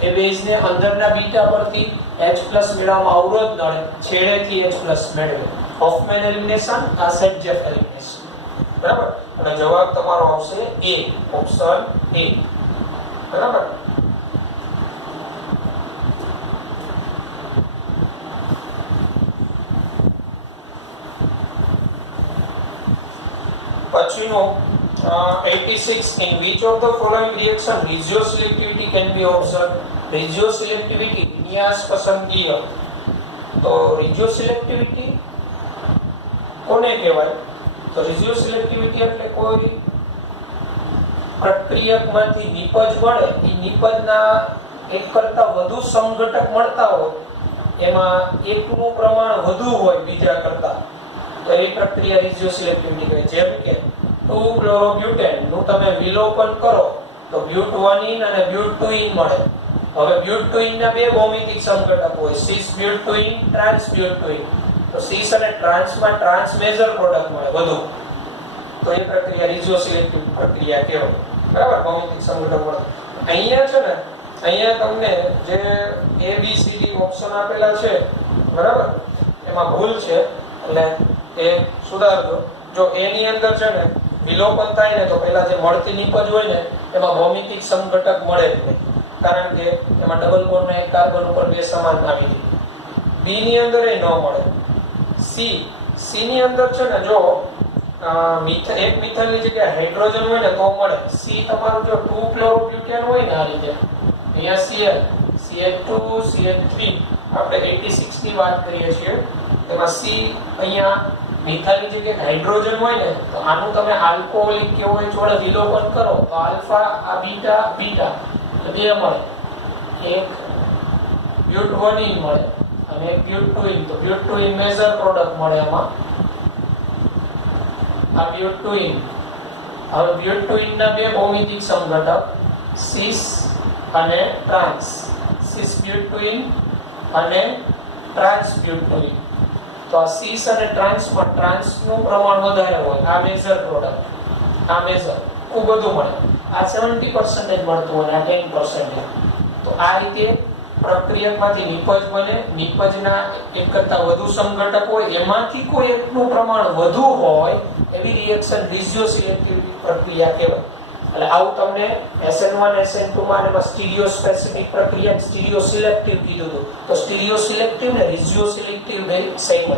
એ બેઝને અંદરના બીટા પરથી H+ મેળવવામાં અવરોધ નડે, છેડેથી H+ મેળવે. હોફમેન એલિમિનેશન, આ સેટજેપ એલિમિનેશન, બરાબર. અને જવાબ તમારો આવશે A, ઓપ્શન A, બરાબર. પછીનો 86 in which of the following reaction regioselectivity can be observed? regioselectivity વિન્યાસ પસંદગીય. તો regioselectivity કોને કહેવાય? તો regioselectivity એટલે કોઈ પ્રક્રિયકમાંથી નિપજ મળે, એ નિપજના એક કરતા વધુ સમઘટક મળતા હોય, એમાં એકનું પ્રમાણ વધુ હોય બીજા કરતા, તો એ પ્રક્રિયા regioselectivity કહે. જેમ કે 2-chlorobutan નું તમે વિલોપન કરો તો બ્યુટવાનિન અને બ્યુટુઇન મળે. હવે બ્યુટુઇન ના બે ભૌમિતિક સમઘટક હોય, સિસ-બ્યુટુઇન, ટ્રાન્સ-બ્યુટુઇન. તો સિસ અને ટ્રાન્સ માં ટ્રાન્સ મેજર પ્રોડક્ટ મળે વધુ, તો એ પ્રક્રિયા regioselective પ્રક્રિયા કહેવાય, બરાબર. ભૌમિતિક સમઘટક મળે. અહીંયા છે ને, અહીંયા તમને જે A B C D option આપેલા છે, બરાબર, એમાં ભૂલ છે એટલે એ સુધારજો. જો A ની અંદર છે ને વિલોપન થાય ને તો પહેલા જે મળતી નિપજ હોય ને એમાં ભૌમિતિક સમઘટક મળે જ નહીં, કારણ કે એમાં ડબલ બોન્ડ ને એક કાર્બન ઉપર બે સમાન આવી જાય. B ની અંદર એ ન મળે. C ની અંદર છે ને જો એક મિથાઇલની જગ્યાએ હાઇડ્રોજન હોય ને તો મળે. C તમારું જો 2-chlorobutan હોય ને આ રીતે, અહીંયા Cl CH2 CH3 આપણે 86 ની વાત કરીએ છીએ, એમાં C અહીંયા મિથાઇલની જગ્યાએ હાઇડ્રોજન હોય ને તો આનું તમે આલ્કોહોલિક કેવો હોય જોડે વિલોપન કરો તો આલ્ફા આ બીટા બીટા બે મળે, એક બ્યુટવનિન મળે અને એક બ્યુટુઇન. તો બ્યુટુઇન મેજર પ્રોડક્ટ મળે એમાં, આ બ્યુટુઇન. હવે બ્યુટુઇન ના બે ભૌમિતિક સમઘટક સિસ અને ટ્રાન્સ, સિસ બ્યુટુઇન અને ટ્રાન્સ બ્યુટુઇન. તો આ સિસ અને ટ્રાન્સ માં ટ્રાન્સ નું પ્રમાણ વધારે હોય, આ મેજર પ્રોડક્ટ, આ મેજર ખૂબ બધું મળે. આ 70% મળતું હોય, આ 10%. તો આ રીતે પ્રક્રિયકમાંથી નિપજ બને. નિપજના એક કરતા વધુ સમઘટક હોય, એમાંથી કોઈ એકનું પ્રમાણ વધુ હોય એવી રિએક્શન ડિઝિયોસિલેક્ટિવ પ્રક્રિયા કહેવાય. એટલે આવું તમને SN1 SN2 માં એમાં સ્ટીરિયો સ્પેસિફિક પ્રક્રિયા સ્ટીરિયો સિલેક્ટિવ કીધું હતું. તો સ્ટીરિયો સિલેક્ટિવ ને રિજિયો સિલેક્ટિવ બે સેમ જ.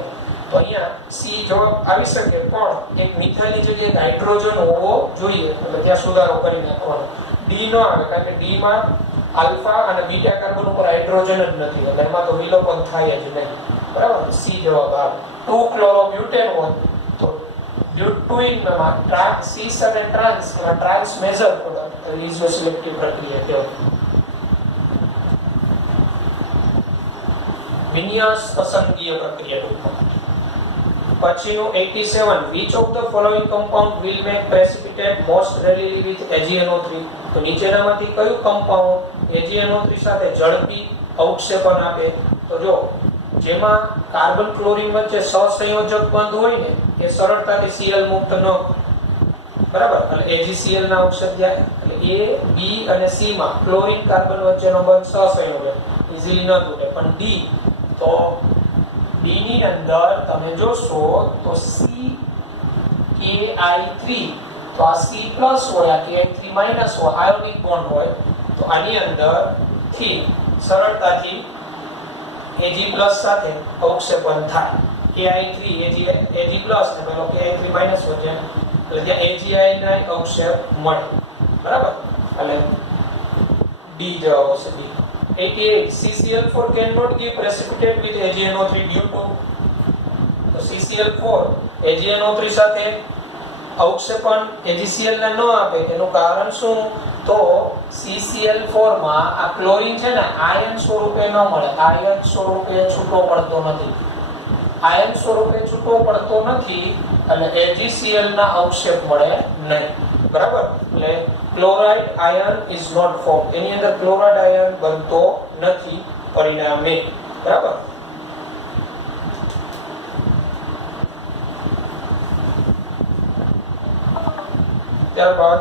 તો અહીંયા સી જવાબ આવી શકે, પણ એક મિથાઇલની જગ્યાએ હાઇડ્રોજન હોવો જોઈએ, એટલે ત્યાં સુધારો કરી નાખવાનો. ડી નો આવે કારણ કે ડી માં આલ્ફા અને બીટા કાર્બન ઉપર હાઇડ્રોજન જ નથી, એટલે એમાં તો વિલોપન થાય જ નહીં. બરાબર, સી જવાબ આવે. 2 ક્લોરોબ્યુટેન હોય તો બ્યુટુઇનમાં સીસ અને ટ્રાન્સ એમાં ટ્રાન્સ મેજર પ્રોડક્ટ રિજિયો સિલેક્ટિવ પ્રક્રિયા કહેવાય. વિન્યાસ પસંદગીય પ્રક્રિયા ટૂંકમાં. પછીનું 87, which of the following compound will make precipitate most readily with AgNO3? તો નીચેનામાંથી કયું કમ્પાઉન્ડ AgNO3 સાથે ઝડપી અવક્ષેપણ આપે? તો જો જેમાં કાર્બન ક્લોરીન વચ્ચે સહસંયોજક બંધ હોય ને એ સરળતાથી Cl મુક્ત ન, બરાબર, એટલે AgCl ના અવક્ષેપ જાય. એટલે A, B અને C માં ક્લોરીન કાર્બન વચ્ચેનો બંધ સહસંયોજક ઈઝીલી ન તૂટે. પણ D, તો D ની અંદર તમે જોશો તો CKI3, તો આ C+ હોય, આ KI3- હોય, આયોનિક બોન્ડ હોય, તો આની અંદર થી સરળતાથી Ag+ સાથે અવક્ષેપણ થાય. KI3 Ag+ ને પેલો KI3- વચ્ચે, એટલે ત્યાં AgI ના અવક્ષેપ મળે. બરાબર, એટલે D જવાબ આવશે. D. 88, CCl4 cannot give precipitate with AgNO3 due to, તો CCl4 AgNO3 સાથે અવક્ષેપણ AgCl ને ન આપે એનું કારણ શું? તો CCl4 માં આ ક્લોરીન છે ને આયન સ્વરૂપે ન મળે, આયન સ્વરૂપે છૂટો પડતો નથી. આયન સ્વરૂપે છૂટો પડતો નથી એટલે AgCl ના અવક્ષેપ મળે નહીં. બરાબર, એટલે chloride ion is not form, એની અંદર ક્લોરાઇડ આયન બનતો નથી પરિણામે. બરાબર, ત્યારબાદ